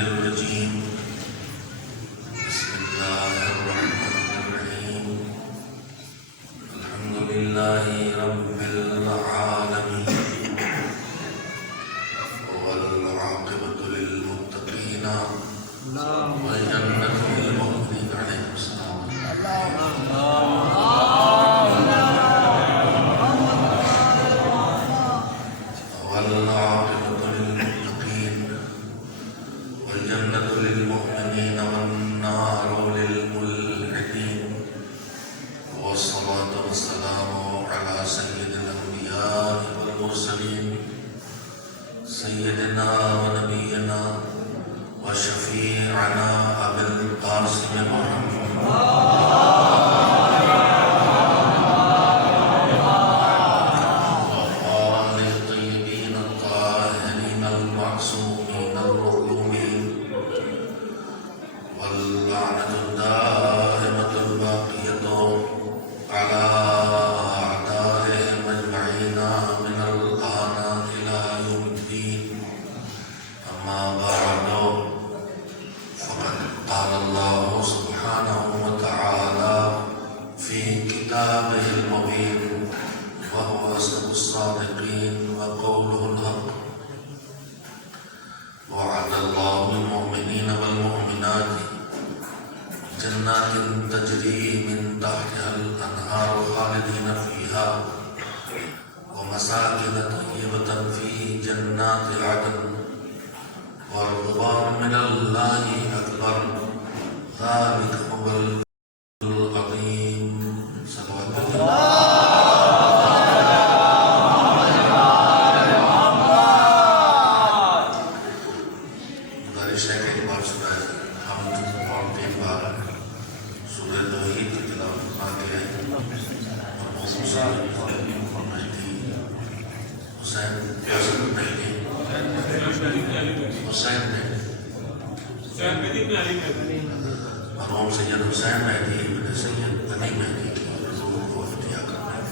الرجيم بسم الله الرحمن الرحيم الحمد لله رب العالمين والعاقبة للمتقين والجنة للمؤمنين عليهم السلام والعاقبة للمتقين والجنة للمؤمنين والنار للملحدين والصلاة والسلام على سيد الأنبياء والمرسلين سيدنا ونبينا وشفيعنا أبي القاسم محمد وآل الطيبين الطاهرين المعصومين المظلومين واللعنة الدائمة الباقية على أعدائهم أجمعين من الآن إلى يوم الدين أما بعد فقد قال الله سبحانه وتعالى في كتابه المبين وهو أصدق الصادقين وقوله الحق وعد الله المؤمنين والمؤمنات جنات تجري من تحتها الأنهار خالدين فيها ومساكن طيبة في جنات عدن ورضوان من الله أكبر ذلك هو العظيم صلوات الله گزارش ہے کہ ایک بار سنائے ہم اور 3 بار سورہ توحید کی تلاوت آتے ہیں اور حسین مرحوم سید حسین مہدی ابن سید غنی مہدی کی روح کو افتیاء کرنا ہے.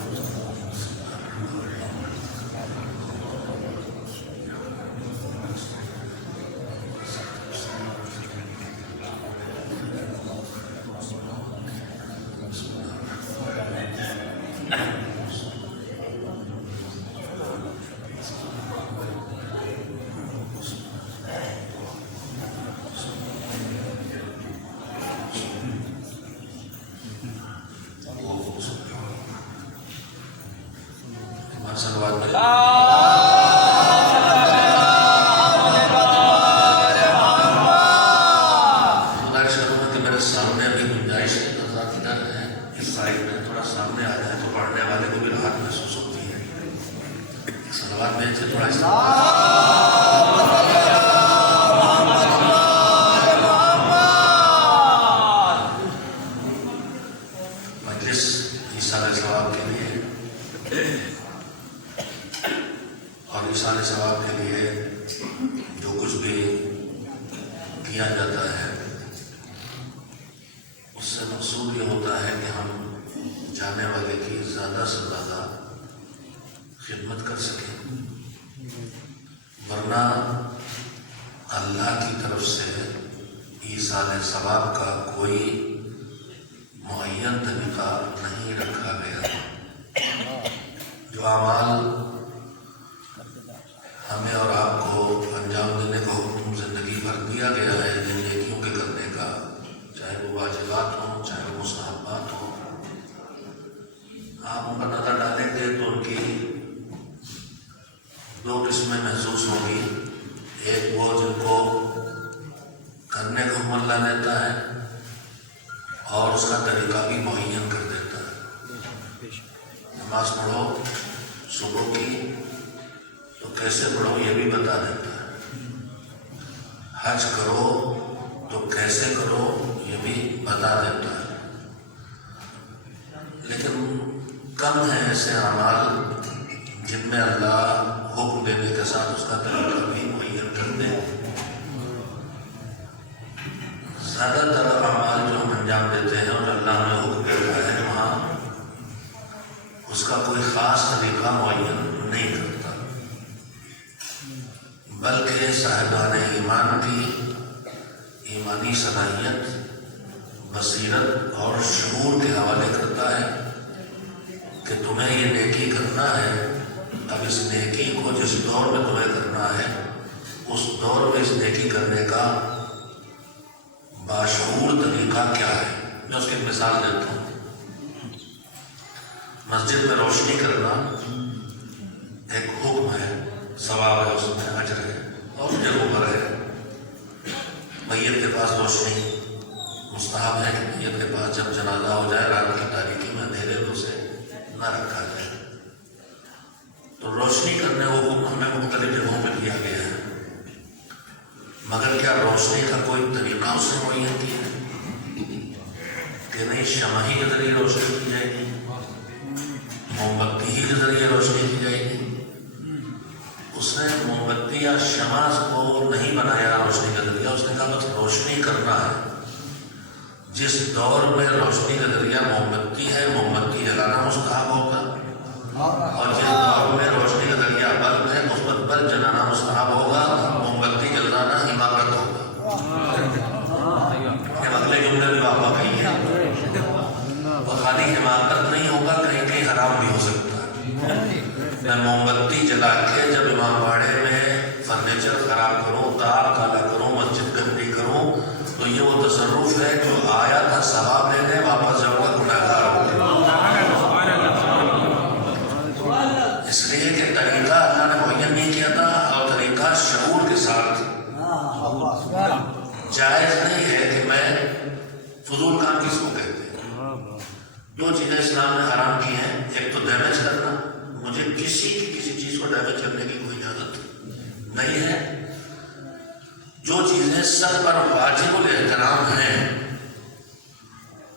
صلوات اللہ گزارش کروں گا کہ میرے سامنے ابھی گنجائش ہے ادھر ہے اس سائڈ میں تھوڑا سامنے آ جائے تو پڑھنے والے کو بھی راحت محسوس ہوتی ہے. صلوات میں سے تھوڑا مجلس ایصال ثواب کے لیے اور ایصال ثواب کے لیے جو کچھ بھی کیا جاتا ہے اس سے مقصود یہ ہوتا ہے کہ ہم جانے والے کی زیادہ سے زیادہ خدمت کر سکیں، ورنہ اللہ کی طرف سے ایصال ثواب کا کوئی معین طریقہ نہیں رکھا گیا. جو اعمال ہمیں اور آپ کو انجام دینے کا حکم زندگی بھر دیا گیا ہے جن نیکیوں کے کرنے کا، چاہے وہ واجبات ہوں چاہے وہ مستحبات ہوں، آپ ان پر نظر ڈالیں گے تو ان کی 2 قسمیں محسوس ہوں گی. ایک وہ جن کو کرنے کا حکم اللہ دیتا ہے اور اس کا طریقہ بھی معین کر دیتا ہے. نماز پڑھو صبح کی تو کیسے پڑھو یہ بھی بتا دیتا ہے، حج کرو تو کیسے کرو یہ بھی بتا دیتا ہے. لیکن کم ہیں ایسے اعمال جن میں اللہ حکم دینے کے ساتھ اس کا طریقہ بھی معین کر دے. زیادہ تر اعمال جو ہم انجام دیتے ہیں اور اللہ نے حکم دیتا ہے وہاں اس کا کوئی خاص طریقہ معین نہیں کرتا، بلکہ صاحبان ایمان کی ایمانی صلاحیت، بصیرت اور شعور کے حوالے کرتا ہے کہ تمہیں یہ نیکی کرنا ہے، اب اس نیکی کو جس دور میں تمہیں کرنا ہے اس دور میں اس نیکی کرنے کا باشعور طریقہ کیا ہے۔ میں اس کی ایک مثال دیتا ہوں۔ مسجد میں روشنی کرنا ایک حکم ہے، ثواب ہے، اس میں اجر ہے اور جگہوں پر ہے۔ میت کے پاس روشنی مستحب ہے کہ میت کے پاس جب جنازہ ہو جائے رات کی تاریکی میں اندھیرے میں اسے نہ رکھا جائے، تو روشنی کرنے وہ حکم ہمیں مختلف جگہوں پہ دیا گیا ہے، مگر کیا روشنی کا کوئی طریقہ اس نے معین کیا ہے کہ نہیں شمع ہی کے ذریعے روشنی کی جائے گی، موم بتی ہی کے ذریعے روشنی کی جائے گی؟ اس نے موم بتی یا شمع کو نہیں بنایا روشنی کا ذریعہ، اس نے کہا بس روشنی کرنا ہے۔ جس دور میں روشنی کا ذریعہ موم بتی ہے، موم بتی جلانا مستحب ہوگا، اور جس دور میں روشنی کا ذریعہ بلب ہے اس پر بلب جلانا مستحب ہوگا، موم بتی جلانا حماقت ہوگا۔ یہ اگلے جملے میں بابا کہیں ہے، اور خالی حماقت نہیں ہوگا، کہیں کہیں حرام بھی ہو سکتا ہے۔ میں موم بتی جلا کے جب امام باڑے میں فرنیچر خراب کروں، تار کالا کروں، مسجد گندی کروں، تو یہ وہ تصرف ہے جو آیا تھا ثواب لینے، واپس جاؤں گا گناہگار ہو گیا۔ اس لیے کہ طریقہ اللہ نے معین نہیں کیا تھا، اور طریقہ شعور کے ساتھ۔ جائز نہیں ہے کہ میں فضول کام کس کو کہتے ہیں؟ دو چیزیں اسلام نے حرام کی ہیں، ایک تو ڈیمیج کرنا، مجھے کسی چیز کو ڈیمیج کرنے کی کوئی اجازت نہیں ہے۔ جو چیزیں سب پر واجب الاحترام ہیں،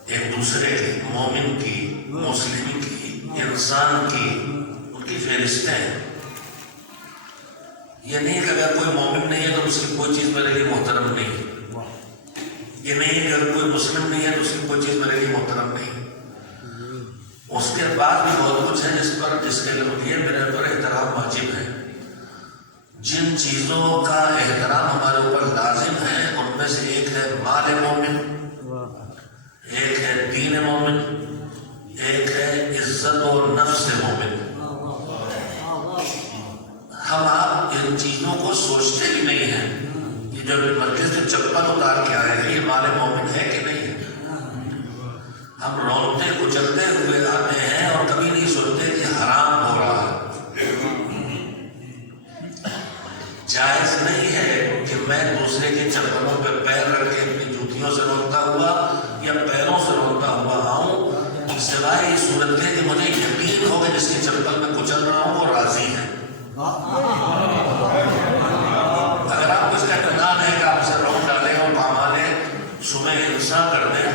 ایک دوسرے کی، مومن کی، مسلم کی، انسان کی، ان کی فہرستیں ہیں۔ یہ نہیں کہ اگر کوئی مومن نہیں ہے تو اس کی کوئی چیز میرے لیے محترم نہیں، یہ نہیں کہ اگر کوئی مسلم نہیں ہے تو اس کی کوئی چیز میرے لیے محترم نہیں۔ اس کے بعد بھی بہت کچھ ہے جس کے لیے میرے اوپر احترام واجب ہے۔ جن چیزوں کا احترام ہمارے اوپر لازم ہے ان میں سے ایک ہے مال مومن، ایک ہے دین مومن، ایک ہے عزت و نفس مومن۔ ہم آپ ان چیزوں کو سوچتے بھی نہیں ہیں کہ جب مسجد سے چپل اتار کے آئے ہیں یہ مال مومن ہے کہ نہیں ہے۔ ہم روتے کچلتے ہوئے آتے ہیں اور کبھی نہیں سوچتے کہ حرام ہو رہا ہے۔ جائز نہیں ہے کہ میں دوسرے کے چپلوں پہ پیر رکھ کے اپنی جوتیوں سے روتا ہوا یا پیروں سے روتا ہوا آؤں، سوائے اس صورت کے کہ مجھے یقین ہو کہ جس کی چپل میں کچل رہا ہوں وہ راضی ہے۔ اگر آپ کو اس کا اطمینان ہے کہ آپ اسے روک ڈالیں اور پامالے صبح انسان کر دیں،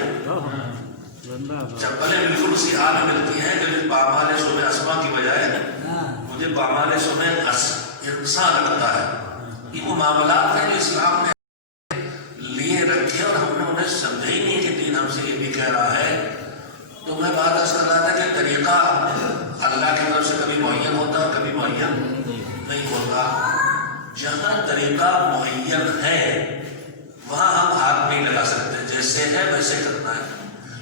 چپلیں بالکل اسی حال میں ملتی ہیں کہ پامالے صبح اسما کی بجائے مجھے پامالے صبح انسان لگتا ہے۔ یہ وہ معاملات ہیں جو اسلام نے لیے رکھے اور ہم نے انہیں سمجھے ہی نہیں کہ دین ہم سے یہ بھی کہہ رہا ہے۔ تو میں بات عرض کر رہا تھا کہ طریقہ اللہ کی طرف سے کبھی معین ہوتا اور کبھی معین نہیں ہوتا۔ جہاں طریقہ معین ہے وہاں ہم ہاتھ نہیں لگا سکتے، جیسے ہے ویسے کرنا ہے،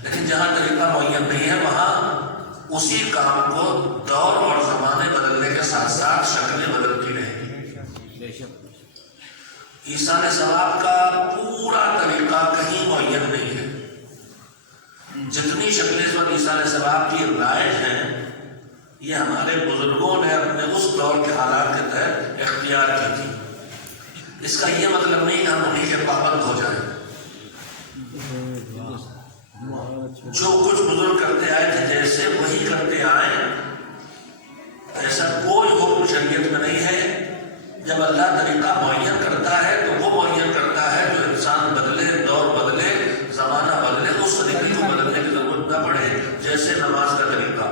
لیکن جہاں طریقہ معین نہیں ہے وہاں اسی کام کو دور اور زمانے بدلنے کے ساتھ ساتھ شکلیں بدلتی رہیں گی۔ ایصال ثواب کا پورا طریقہ کہیں معین نہیں ہے۔ جتنی شکلیں اس وقت ایصال ثواب کی رائج ہیں یہ ہمارے بزرگوں نے اپنے اس دور کے حالات کے تحت اختیار کی تھی۔ اس کا یہ مطلب نہیں کہ ہم انہیں کے پابند ہو جائیں۔ جو کچھ بزرگ کرتے آئے تھے جیسے وہی کرتے آئے، ایسا کوئی حکم شریعت میں نہیں ہے۔ جب اللہ طریقہ معین کرتا ہے تو وہ معین کرتا ہے جو انسان بدلے، دور بدلے، زمانہ بدلے، اس طریقے کو بدلنے کی ضرورت نہ پڑے، جیسے نماز کا طریقہ۔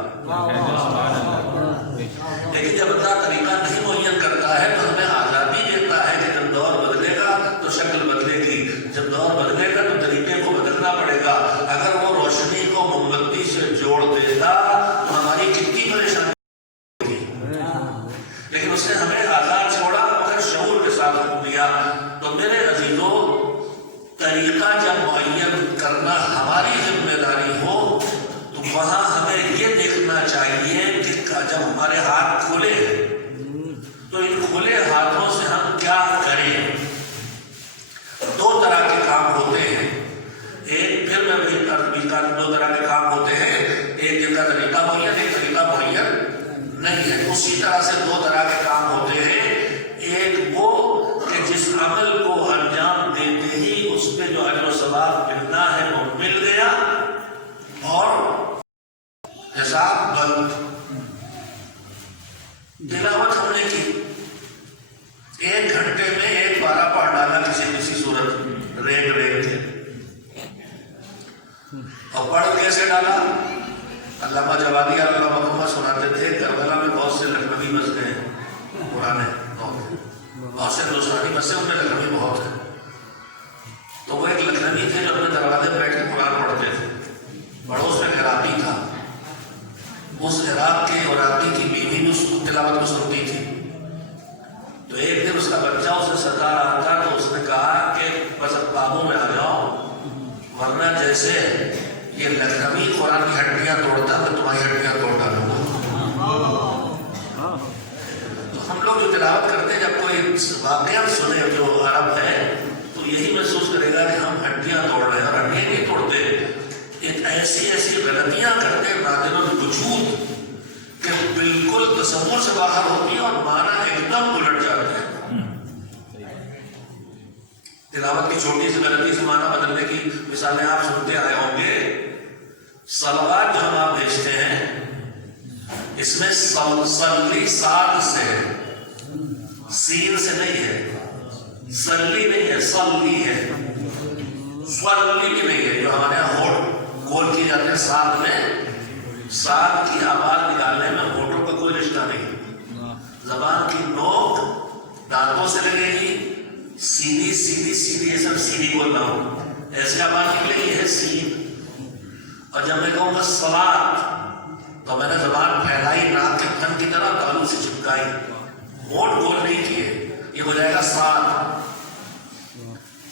لیکن جب اللہ طریقہ نہیں معین کرتا ہے تو ہمیں آزادی دیتا ہے کہ جب دور بدلے گا تو شکل بدلے گی، جب دور بدلے گا تو طریقے کو بدلنا پڑے گا۔ اگر وہ روشنی کو موم بتی سے جوڑ دیتا تو ہماری کتنی پریشانی ہوگی، لیکن اس نے ہمیں آزاد چھوڑا مگر شعور کے ساتھ حکم دیا۔ تو میرے عزیزوں، طریقہ جب معین کرنا ہماری ذمہ داری ہو تو وہاں ہمیں یہ دیکھنا چاہیے کہ جب ہمارے ہاتھ کھلے ہیں تو ان کھلے ہاتھوں سے ہم کیا کریں. دو طرح کے کام ہوتے ہیں. ایک پھر میں وہی دو طرح کے کام ہوتے ہیں. ایک جن کا طریقہ معین، ایک طریقہ معین نہیں ہے. اسی طرح سے دو طرح کے کام ہوتے ہیں. ایک وہ کہ جس عمل کو انجام دیتے ہی اس پہ جو اجر و ثواب ملنا ہے وہ مل گیا اور حساب بند. تلاوت ہم نے کی، 1 گھنٹے میں 1 پارہ پڑھ ڈالا کسی صورت ریگ کے، اور پڑھ کیسے ڈالا؟ علامہ جوادی اللہ مکمہ سناتے تھے کربلا میں بہت سے لکھنوی بس گئے پرانے، بہت سے ہندوستانی بسے ان میں لکھنوی بہت ہے. تو وہ ایک لکھنوی تھے جو اپنے دروازے بیٹھ کے قرآن پڑھتے تھے. پڑوس میں عراقی تھا. اس عراق کے عراقی کی بیوی بھی اس تلاوت کو سنتی تھی. تو ایک دن اس کا بچہ اسے ستا رہا تھا تو اس نے کہا کہ بس اب قابو میں آ جاؤ، ورنہ جیسے یہ لکھنوی قرآن کی ہڈیاں توڑتا میں تمہاری ہڈیاں توڑ ڈالوں گا. تو ہم لوگ جو تلاوت کرتے ہیں جب کوئی واقعہ سنے جو عرب ہے تو یہی محسوس کرے گا کہ ہم ہڈیاں توڑ رہے ہیں، اور ہڈیاں نہیں توڑتے، ایک ایسی غلطیاں کرتے نادر الوجود کہ بالکل تصور سے باہر ہوتی ہے اور معنی ایک دم الٹ جاتے ہیں. تلاوت کی چھوٹی سی غلطی سے معنی بدلنے کی مثالیں آپ سنتے آئے ہوں گے. صلوات جو ہم آپ بھیجتے ہیں اس میں صلی صاد سے ہے، سین سے نہیں ہے. صلی نہیں ہے، صلی ہے. صلی بھی نہیں ہے جو ہمارے یہاں ہوٹ کھول کی جاتے ہیں. صاد میں صاد کی آواز نکالنے میں ہونٹوں کا کوئی رشتہ نہیں. زبان کی نوک دانتوں سے لگے گی، سیدھی سیدھی سیدھی، یہ سب سیدھی بول رہا ہوں، ایسے آواز نکلے گی ہے سین. اور جب میں کہوں گا صلات تو میں نے زبان پھیلائی ناک کے پھن کی طرح، تالو سے چپکائی، ہونٹ گول نہیں کیے، یہ ہو جائے گا صاد.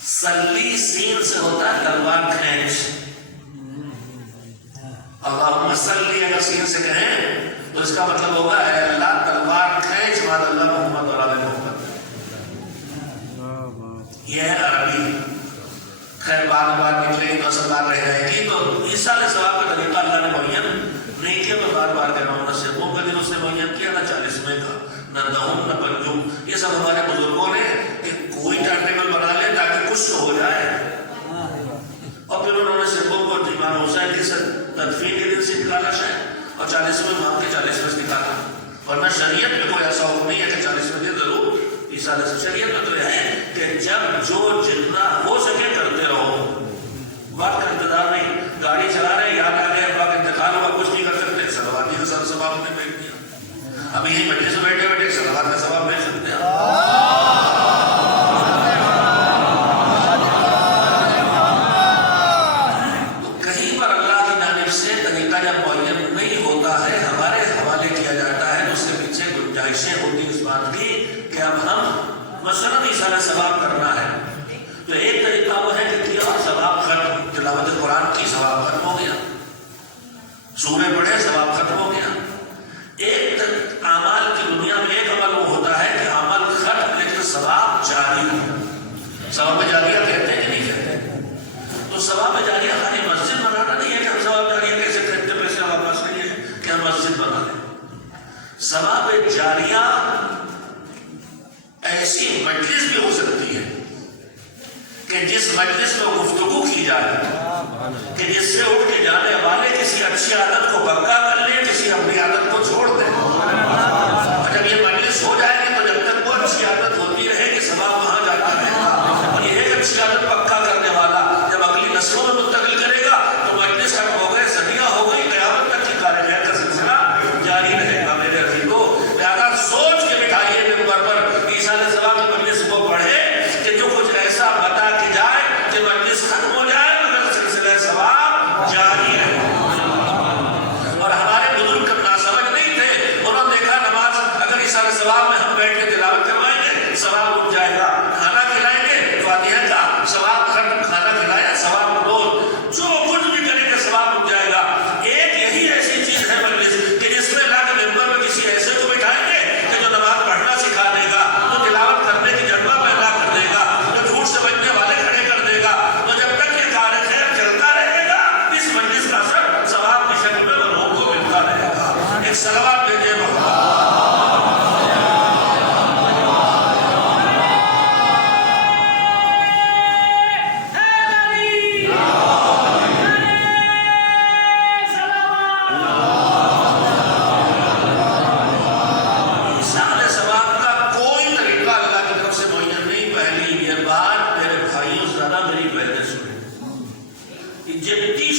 صلی سین سے ہوتا ہے تلوار کھینچ. اللہم صلی اگر سین سے کہیں تو اس کا مطلب ہوگا اے اللہ تلوار کھینچ ماد اللہ محمد اور آل محمد. یہ ہے عربی. خیر بار نکلے گی تو اصل بات رہ جائے گی. تو عیسیٰ علیہ السلام کا طریقہ اللہ نے معین نہیں کیا. تو بار کہہ رہا ہوں، نہ سبوں کا دن اس نے معین کیا، نہ 40ویں کا، نہ دہم، نہ پنجم. یہ سب ہمارے بزرگوں نے کہ کوئی ٹائم ٹیبل بنا لے تاکہ کچھ تو ہو جائے. اور پھر انہوں نے سبوں کو امام حسین کی تدفین کے دن سے نکالا شاید، اور 40ویں امام کے 40ویں سے نکالا. ورنہ شریعت میں کوئی ایسا حکم نہیں ہے کہ 40ویں دن ضرور عیسیٰ علیہ السلام. شریعت میں تو یہ ہے کہ جب جو جتنا ہو سکے کرتے رہو. وقت کا انتظار نہیں. گاڑی چلا رہے یاد آ گیا وقت انتقال ہوا، کچھ نہیں کر سکتے، صلواتی کا سب ثواب نے بھیج دیا. اب یہی مجلس سے بیٹھے بیٹھے صلوات کا ثواب بھیج سکتے ہیں. ہوتی اس بات کی کہ اب ہم مثلاً اشارہ ثواب کرنا ہے تو ایک طریقہ وہ ہے کہ کیا اور ثواب ختم. تلاوت قرآن کی ثواب ختم ہو گیا، سورے پڑھے ثواب ختم ہو گیا. ایک اعمال کی دنیا میں ایک عمل وہ ہوتا ہے کہ عمل ختم لیکن ثواب جاری ہو. ثواب جاریہ کہتے ہیں کہ نہیں کہتے؟ تو ثواب جاریہ خالی مسجد بنانا نہیں ہے کہ ہم ثواب جاریہ کیسے کہتے پیسے ہمارے پاس نہیں ہے کہ ہم مسجد بنا لیں. ثواب جاریہ ایسی مجلس بھی ہو سکتی ہے کہ جس مجلس میں گفتگو کی جائے کہ جس سے اٹھ کے جانے والے کسی اچھی عادت کو پکا کر لے، کسی اپنی عادت کو چھوڑ دے. اور جب یہ مجلس ہو جائے گی تو جب تک وہ اچھی عادت ہوتی رہے گی ثواب وہاں جاتا رہے گا. اور یہ ایک اچھی عادت پکا کرنے والا جب اگلی نسلوں میں منتقل کرے گا تو مجلس ختم ہو گئے، صدیاں ہو گئی، قیامت تک کی کار خیر کا سلسلہ جاری رہے گا. میرے عزیزو لہذا سوچ کے بٹھائیے ممبر پر عیسیٰ علیہ السلام کی مجلس کو پڑھے کہ جو کچھ ایسا بتا کے جائے کہ مجلس ختم ہو جائے مگر سلسلہ ثواب جاری رہے. اور ہمارے بزرگ ناسمجھ نہیں تھے، انہوں نے دیکھا نماز اگر عیسیٰ علیہ السلام میں ہم بیٹھ کے تلاوت کروائیں گے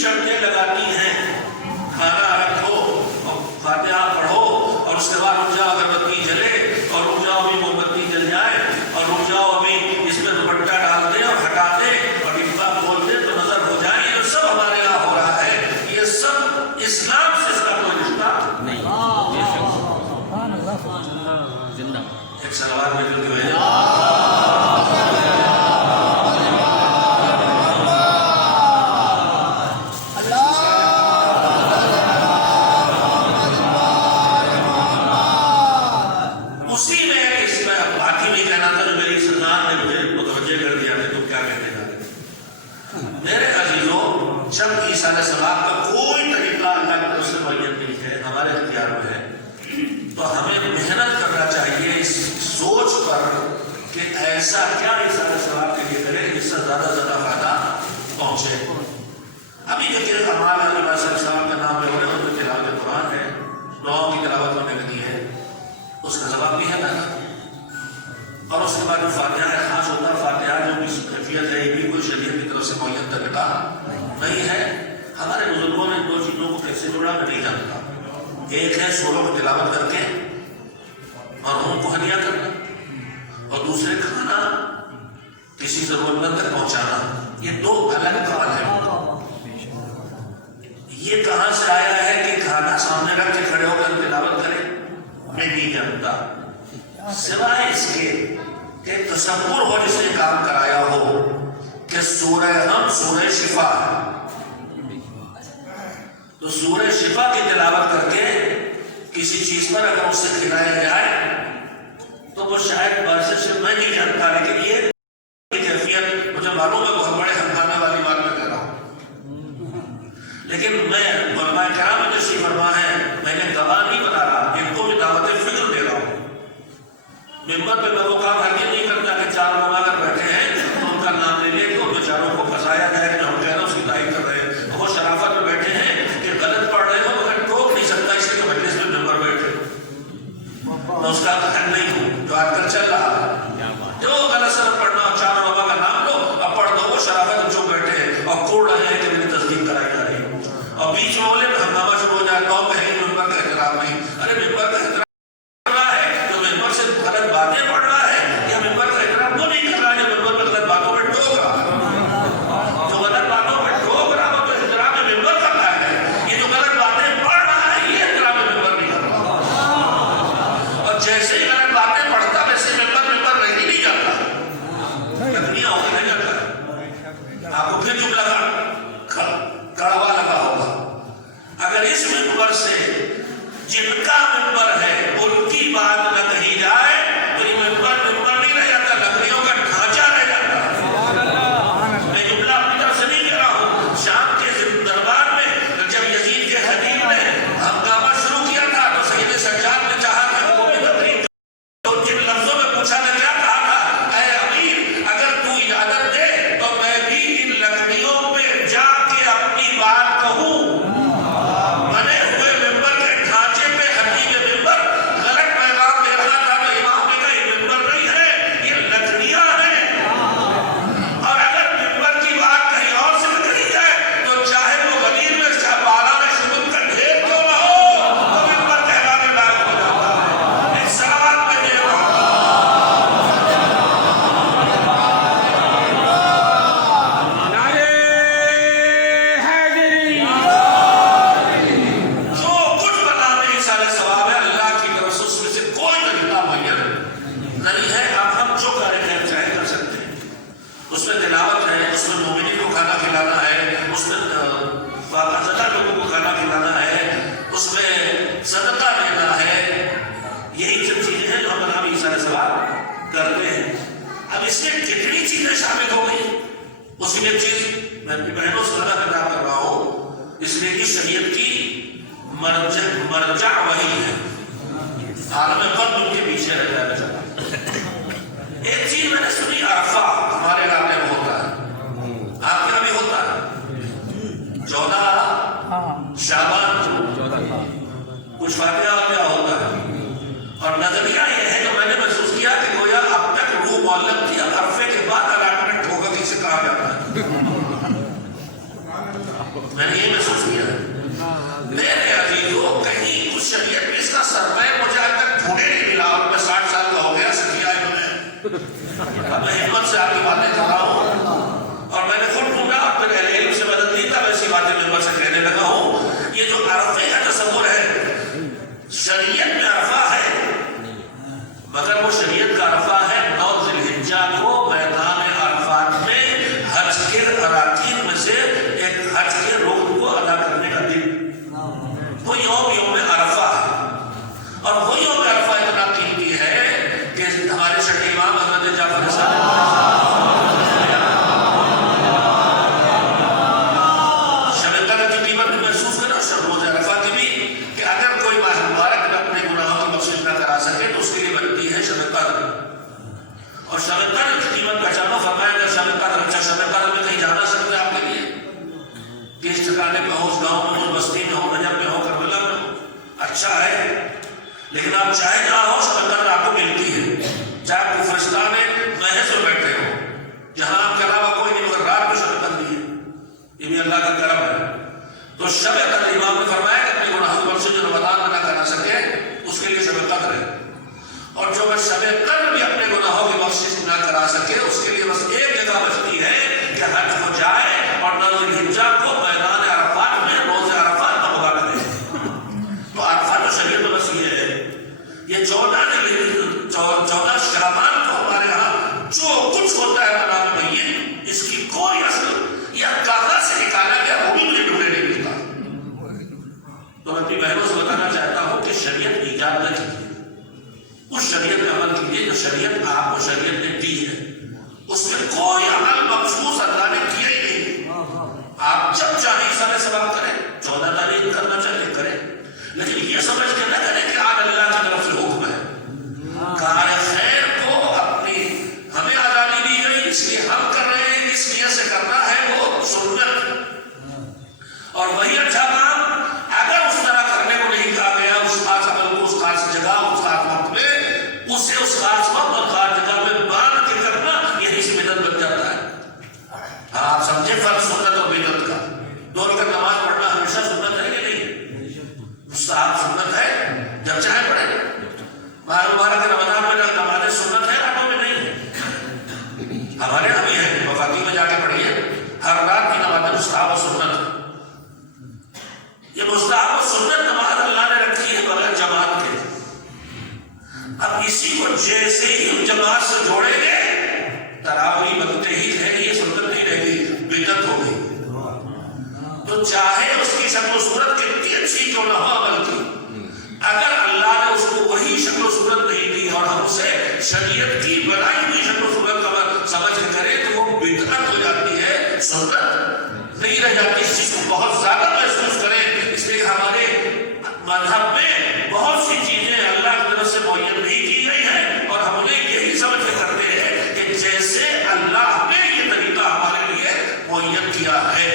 شرطیں لگاتی ہیں، کھانا رکھو اور فاتحہ پڑھو اور اس کے بعد رک جاؤ اگربتی جلے اور رک جاؤ ابھی موم بتی جل جائے اور رک جاؤ ابھی اس میں دوپٹہ ڈال دے اور ہٹا دے اور ڈبہ کھول دے تو نظر ہو جائے، یہ سب ہمارے یہاں ہو رہا ہے، یہ سب اسلام سے اس کا کوئی رشتہ نہیں۔ ایک سلوات میں جو ہے جب عیسیٰ علیہ السلام کا کوئی طریقہ اللہ کی طرف سے معین نہیں ہے، ہمارے اختیار میں ہے، تو ہمیں محنت کرنا چاہیے اس سوچ پر کہ ایسا کیا عیسیٰ علیہ السلام کے لیے کرے جس سے زیادہ فائدہ پہنچے۔ ابھی جو کہ اعمال علیہ السلام کا نام لے رہے ہیں، ان میں تلاوت قرآن ہے، دعاؤں کی تلاوت ہونے لگی ہے، اس کا جواب بھی ہے نا، اور اس کے بعد جو فاتحہ خاص ہوتا ہے، فاتحہ جو بھی کیفیت ہے، یہ بھی کوئی شریعت کی طرف سے معین طریقہ نہیں ہے۔ ہمارے بزرگوں نے دو چیزوں کو کیسے جوڑا میں نہیں جانتا، ایک ہے سوروں کو تلاوت کر کے اور ان کو ہدیہ کرنا، اور دوسرے کھانا کسی ضرورت مند تک پہنچانا، یہ دو الگ کام ہے۔ یہ کہاں سے آیا ہے کہ کھانا سامنے رکھ کے کھڑے ہو کر تلاوت کرے، میں نہیں جانتا، سوائے اس کے کہ تصور ہو جس نے کام کرایا ہو کہ سورہ ہم سورہ شفا ہے، تو سورہ شفا کی تلاوت کر کے کسی چیز پر اگر اس سے کھلایا جائے تو وہ شاید بارش سے میں نہیں جانتا، لیکن یہ کیفیت مجھے معلوم ہے، بہت بڑے ہنگامے والی بات میں کہہ رہا ہوں، لیکن میں علماء کرام میں تشریف فرما ہے، میں نے گواہ نہیں بنا رہا، ان کو بھی دعوت فکر دے رہا ہوں۔ ممبر پہ میں وہ کام ہرگز نہیں کرتا کہ چار لوگ اگر بیٹھے ہیں تو ان کا نام لے لے کے ان بیچاروں کو پھنسایا جائے کہ ہم کہہ رہے ہیں اس کی تائید کر رہے ہیں، وہ شرافت میں بیٹھے ہیں کہ غلط پڑھ رہے ہو مگر ٹوک نہیں سکتا اس لیے کہ مجلس میں ممبر بیٹھے، میں اس کا حل نہیں ہوں جو آج کل چل رہا ہے، جو غلط سلط پڑھنا، چار لوگوں کا نام لو اب پڑھ دو، وہ شرافت جو بیٹھے ہیں اور کوڑ رہے ہیں کہ میری تصدیق کرائی جا رہی ہے، اور بیچ میں بولے ہنگامہ شروع ہو جائے تو پہلے ممبر کا احترام نہیں، ارے ممبر کا احترام غلط باتیں پڑھ رہا ہے یا ممبر کا احترام وہ نہیں کر رہا ہے، جو ممبر پہ غلط باتوں پہ ٹوک رہا ہے، جو غلط باتوں پہ ٹوک رہا ہے تو احترام ممبر کا کیا ہے، یہ جو غلط باتیں پڑھ رہا ہے یہ احترام ممبر نہیں کر رہا، اور جیسے ہی غلط باتیں پڑھتا ویسے ممبر رہ ہی نہیں جاتا، تکنیاں ہو کے نہیں جاتا، آپ کو پھر جملہ کڑوا لگا ہوگا، اگر اس ممبر سے جن کا ممبر ہے ان کی بات نہ کہی جائے تو یہ ممبر نہیں رہ جاتا، لکڑیوں کا ڈھانچہ رہ جاتا ہے۔ میں جملہ اپنی طرف سے نہیں کہہ رہا ہوں، شام کے دربار میں جب یزید کے خطیب نے ہنگامہ شروع کیا تھا تو سید سجاد نے چاہا تھا کہ وہ بھی تقریر، تو جن لفظوں میں پوچھا نے کیا کہا تھا، اے امیر اگر تو اجازت دے تو میں بھی ان لکڑیوں پہ جا کے اپنی بات کہوں، بنے ہوئے ممبر کے ڈھانچے پہ خطیب ممبر غلط پیغام دے رہا تھا تو امام نے کہا یہ ممبر نہیں ہے یہ لکڑیاں ہیں، اور اگر ممبر کی بات کہیں اور سے کہی جائے تو چاہے وہ غدیر میں چاہے بالا میں شبت کا ڈھیر کیوں نہ ہو تو ممبر کہلانے لائق ہو جاتا ہے۔ ایک سوال میں دے رہا ہوں، نہیں ہے، آپ ہم جو کارے چاہے کر سکتے ہیں، اس میں تلاوت ہے، اس میں مومنین کو کھانا کھلانا ہے، اس میں باقاعدہ لوگوں کو کھانا کھلانا ہے، اس میں صدقہ دینا ہے، یہی سب چیزیں ہیں جو ہم جناب عیسیٰ علیہ السلام کرتے ہیں۔ اب اس میں کتنی چیزیں شامل ہو گئی، اس میں ایک چیز میں اپنی بہنوں سے زیادہ خطاب کر رہا ہوں، اس لیے کہ شریعت کی مرجع وہی ہے، عالم قلب ان کے پیچھے رہ جائے بچہ۔ ایک چیز میں نے سنی، عرفہ ہمارے علاقے میں ہوتا ہے، آپ کے یہاں بھی ہوتا ہے، 14 شعبان کچھ فاتحہ کیا ہوتا ہے، اور نظریہ یہ ہے کہ میں نے محسوس کیا کہ گویا اب تک روح معلق تھی، عرفے کے بعد الاٹمنٹ ہوگا کسی کہا جاتا ہے، میں نے یہ محسوس کیا ہے میرے عزیزوں، کہیں کچھ شریعت میں اس کا سروے مجھے آج تک ڈھونڈے نہیں ملا، اور میں 60 سال کا ہو گیا سکیا ہے میں ہمت سے آپ کی باتیں کر رہا ہوں، اور میں نے خود ڈھونڈا، اور پھر اہل علم سے مدد لی تب ایسی باتیں ممبر سے کہنے لگا ہوں۔ یہ جو عرفے کا تصور ہے، شریعت میں عرفہ ہے، مگر وہ شریعت کا عرفہ ہے 9 ذی الحجہ کو میدان عرفات میں حج کے اراکین میں سے ایک حج کے رکن کو ادا کرنے کا دن، وہ یوم عرفہ ہے۔ اور وہ یوم عرفہ اتنا قیمتی ہے کہ ہمارے شرعی امام حضرت جعفر صادق شب قدر کی قیمت بھی محسوس کرنا، شب روز عرفہ کی بھی، کہ اگر کوئی ماہ مبارک میں اپنے گناہوں کی بخشش نہ کرا سکے تو اس کے لیے بنتی ہے شب قدر، اور شب قدر کی قیمت پہچانو۔ فرمایا اگر شب قدر، اچھا شب قدر میں کہیں جانا سکتے آپ کے لیے، کہ اس ٹھکانے پہ ہو، اس گاؤں میں ہو، بستی میں ہو، نجف میں ہو، کربلا میں ہو، اچھا ہے، لیکن آپ چاہے جہاں ہو شب قدر آپ کو ملتی ہے، چاہے آپ کفرستان میں محض میں بیٹھے ہو، جہاں آپ کے علاوہ کوئی نہیں، مگر رات کو شب قدر ہے، یہ بھی اللہ کا کرم ہے۔ تو شب قدر امام نے فرمایا کہ اپنے گناہوں کی بخشش جو رمضان میں نہ کرا سکے اس کے لیے شب قدر ہے، اور جو بس شب قدر بھی اپنے گناہوں کی بخشش نہ کرا سکے اس کے لیے بس ایک جگہ بچتی ہے کہ حج کو جائے اور 9 ذی الحجہ کو میدان عرفات میں روز عرفات کا مقابلہ کرے۔ تو عرفات تو شریعت میں بس یہ ہے، یہ 14 شعبان کو ہمارے ہاں جو کچھ ہوتا ہے بنا میں اس کی کوئی اصل یا کہاں سے نکالا گیا وہ بھی مجھے ڈھونڈنے نہیں ملتا۔ تو میں اپنی بہنوں سے بتانا چاہتا ہوں کہ شریعت ایجاد نہ کیجیے، اس شریعت میں عمل کیجیے جو شریعت آپ کو شریعت نے دی ہے، اس میں کوئی عمل مخصوص اللہ نے کیا ہی نہیں۔ آپ جب چاہیں سارے ثواب کریں، 14 تاریخ کرنا چاہتے کریں، لیکن یہ سمجھ کے نہ کریں کہ آج اللہ کی طرف سے حکم ہے۔ کار خیر کو اپنی ہمیں آزادی دی گئی، اس لیے ہم کر رہے ہیں، اس نیت سے کرنا ہے وہ سنت، اور وہی اچھا کام اگر اس طرح کرنے کو نہیں کہا گیا، اس خاص عمل کو اس خاص جگہ اس خاص وقت میں اسے اس خاص وقت اور خاص جگہ میں باندھ کے کرنا، یہی سے بدعت بن جاتا ہے۔ آپ سمجھے فرق سنت اور بدعت کا؟ 2 رکعت نماز پڑھنا ہمیشہ سنت ہے کہ نہیں؟ مستحب سنت ہے، جب چاہے پڑھے۔ ماہ مبارک رمضان میں نمازیں سنت ہے، راتوں میں نہیں ہے، ہمارے یہاں بھی ہے، وفاقی میں جا کے پڑھیے، ہر رات کی نمازیں مستحب و سنت ہے۔ یہ مستحب و سنت نماز اللہ نے رکھی ہے بغیر جماعت کے۔ اب اسی کو جیسے ہی ہم جماعت سے جوڑیں گے، تراویح بنتے ہی رہے گی، یہ سنت نہیں رہے گی، بدعت ہو گئی۔ تو چاہے اس کی شکل و صورت کتنی اچھی کیوں نہ ہو عمل کی، اگر اللہ نے اس کو وہی شکل و صورت نہیں دی اور ہم اسے شریعت کی بنائی ہوئی شکل و صورت کا سمجھ کے کریں تو وہ بدعت ہو جاتی ہے، سنت نہیں رہ جاتی۔ اس چیز کو بہت زیادہ محسوس کریں، اس لیے ہمارے مذہب میں بہت سی چیزیں اللہ کی طرف سے معین نہیں کی گئی ہیں، اور ہم انہیں یہی سمجھ کے کرتے ہیں کہ جیسے اللہ نے یہ طریقہ ہمارے لیے معین کیا ہے۔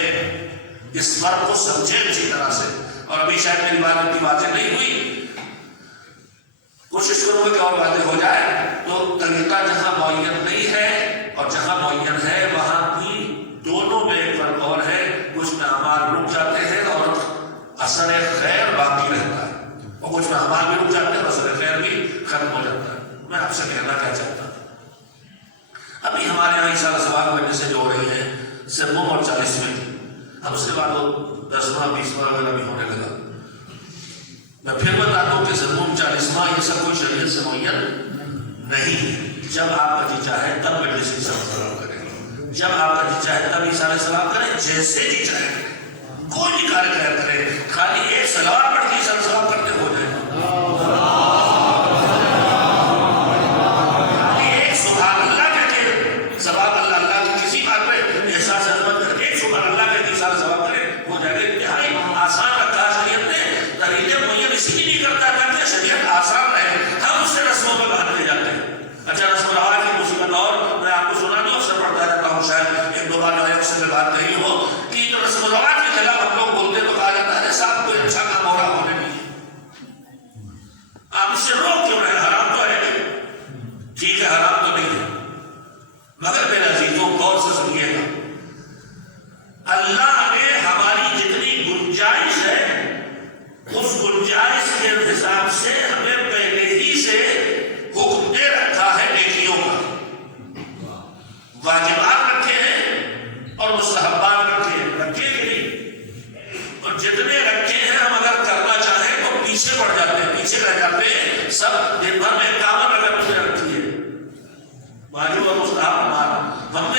اس فرق کو سمجھیں اچھی طرح سے، اور ابھی شاید میری بات اتنی واضح نہیں ہوئی، کوشش کروں گا کہ اور واضح ہو جائے۔ تو طریقہ جہاں معین نہیں ہے اور جہاں معین ہے وہاں بھی دونوں میں ایک فرق اور ہے، کچھ میں اعمال رک جاتے ہیں اور اثر خیر باقی رہتا ہے، اور کچھ میں اعمال بھی رک جاتے ہیں اور اثر خیر بھی ختم ہو جاتا ہے۔ میں آپ سے کہنا کیا چاہتا ہوں، ابھی ہمارے یہاں اشارہ ثواب وجہ سے جو ہو رہی ہے سوم اور 40ویں، اب اس کے بعد وہ 10واں 20واں وغیرہ بھی ہونے لگا۔ میں پھر بتا دوں کہ سوم 40واں یہ سب کوئی شریعت سے معین نہیں ہے۔ جب آپ کا جی چاہے تب مجلس اشارہ ثواب کریں، جب آپ کا جی چاہے تب اشارہ ثواب کریں، جیسے جی چاہے کوئی بھی کار خیر کرے، خالی ایک صلوات پڑھ کے اشارہ ثواب کرتے ہو جائے، ایک سبحان اللہ کہہ کے ثواب اللہ کی کسی بات پہ احساس عظمت کر کے ایک سبحان اللہ کہہ کے اشارہ ثواب کرے ہو جائے گا۔ انتہائی آسان رکھا شریعت نے، طریقے معین اس لیے نہیں کرتا تاکہ شریعت آسان رہے، ہم اس سے رسموں میں باندھتے جاتے ہیں۔ اچھا رسم و رواج کی مصیبت، اور میں آپ کو سنا نہیں اکثر پڑھتا رہتا ہوں، شاید 1-2 بار جو ہے اس سے میں بات کہی ہو کہ جو رسم و رواج کے خلاف ہم لوگ بولتے تو کہا جاتا ہے ایسا کوئی اچھا کام ہو رہا ہونے نہیں، آپ اس سے روک کیوں رہے، حرام تو ہے نہیں، ٹھیک ہے حرام تو نہیں ہے، مگر میرے عزیزوں غور سے سنیے گا، اللہ نے ہماری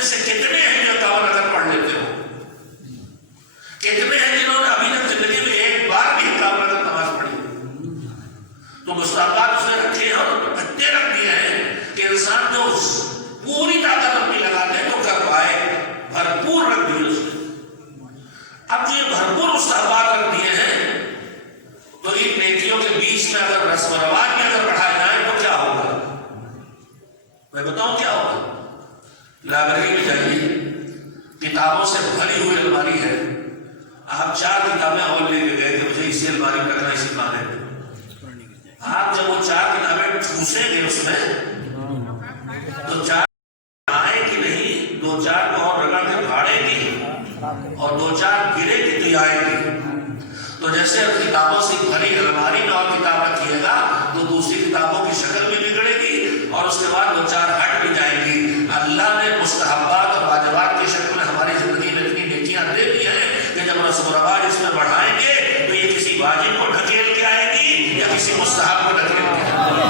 سے کتنے ہیں جو 51 اگر پڑھ لیتے ہو؟ کتنے ہیں جنہوں نے ابھی تک زندگی میں ایک بار بھی 51 اگر نماز پڑھی؟ تو مستحبات اس نے رکھے ہیں اور پتے رکھ دیے ہیں کہ انسان جو پوری طاقت اپنی لگا دے تو کر پائے، بھرپور رکھ دیے اس نے۔ اب جو یہ بھرپور مستحبات رکھ دیے ہیں تو ان نیکیوں کے بیچ میں اگر رسم و رواج بھی اگر بڑھائے جائیں تو کیا ہوگا؟ میں بتاؤں کیا ہوگا؟ لائبریری میں جائیے، کتابوں سے بھری ہوئی الماری ہے، آپ 4 کتابیں اور لے کے گئے کہ مجھے اسی الماری میں رکھنا، اسی خانے میں۔ آپ جب وہ 4 کتابیں ٹھوسیں گے اس میں تو 4 آئے گی نہیں، 2-4 کو اور رگڑ کے پھاڑے گی اور 2-4 گرے گی تو آئے گی۔ تو جیسے کتابوں سے بھری الماری میں اور کتاب رکھیے گا تو دوسری کتابوں کی شکل بھی بگڑے گی اور اس کے بعد 2-4 ہٹ بھی جائیں گی۔ اللہ نے مستحبات اور واجبات کی شکل میں ہماری زندگی میں اتنی نیکیاں دے دی ہیں کہ جب رسم و رواج اس میں بڑھائیں گے تو یہ کسی واجب کو ڈھکیل کے آئے گی یا کسی مستحب کو ڈھکیل کے آئے گی،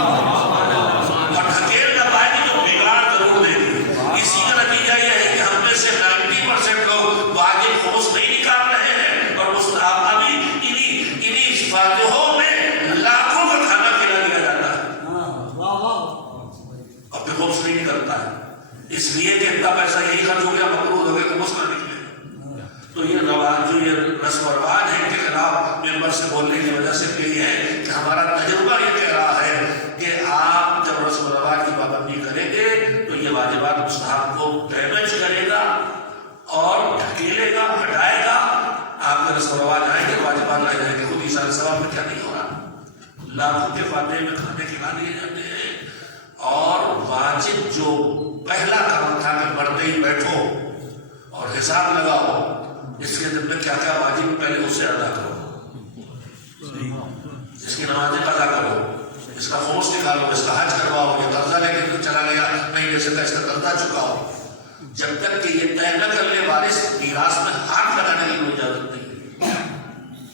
اور ڈھکیل نہ پائے گی تو بگاڑ ضرور دے گی۔ اسی کا نتیجہ یہ ہے کہ ہم میں سے 90% لوگ واجب خمس نہیں نکال رہے ہیں اور مستحب ابھی انہی فاتحوں میں لاکھوں کا کھانا کھلا دیا جاتا ہے اور پھر خمس نہیں نکلتا ہے، اس لیے کہ اتنا پیسہ یہی خرچ ہو گیا، مقروض ہو گیا، خمس نہ نکلے۔ تو یہ رواج، جو یہ رسم و رواج ہے، ان کے خلاف ممبر سے بولنے کی وجہ سے یہی ہے کہ ہمارا تجربہ یہ کہہ رہا ہے کہ آپ جب رسم و رواج کی پابندی کریں گے تو یہ واجبات مستحب کو ڈیمیج کرے گا اور ڈھکیلے گا، ہٹائے گا۔ آپ کے رسم و رواج آئیں گے، واجبات آ جائیں گے، خود ہی سارے ثواب میں کیا نہیں ہو رہا؟ لاکھوں کے فاتحے میں کھانے کھلا دیے جاتے ہیں، اور واجب جو پہلا کام تھا کہ پڑھتے ہی بیٹھو اور حساب لگاؤ اس کے دن میں کیا کیا واجب پہلے اسے ادا کرو، اس کی نمازیں ادا کرو، اس کا خمس نکالو، اس کا حج کرواؤ، یہ قرضہ لے کے چلا گیا مہینے سے اس کا قرضہ چکاؤ۔ جب تک کہ یہ طے نہ کر لے وارث، میراث میں ہاتھ لگانے کی کوئی اجازت نہیں ہے۔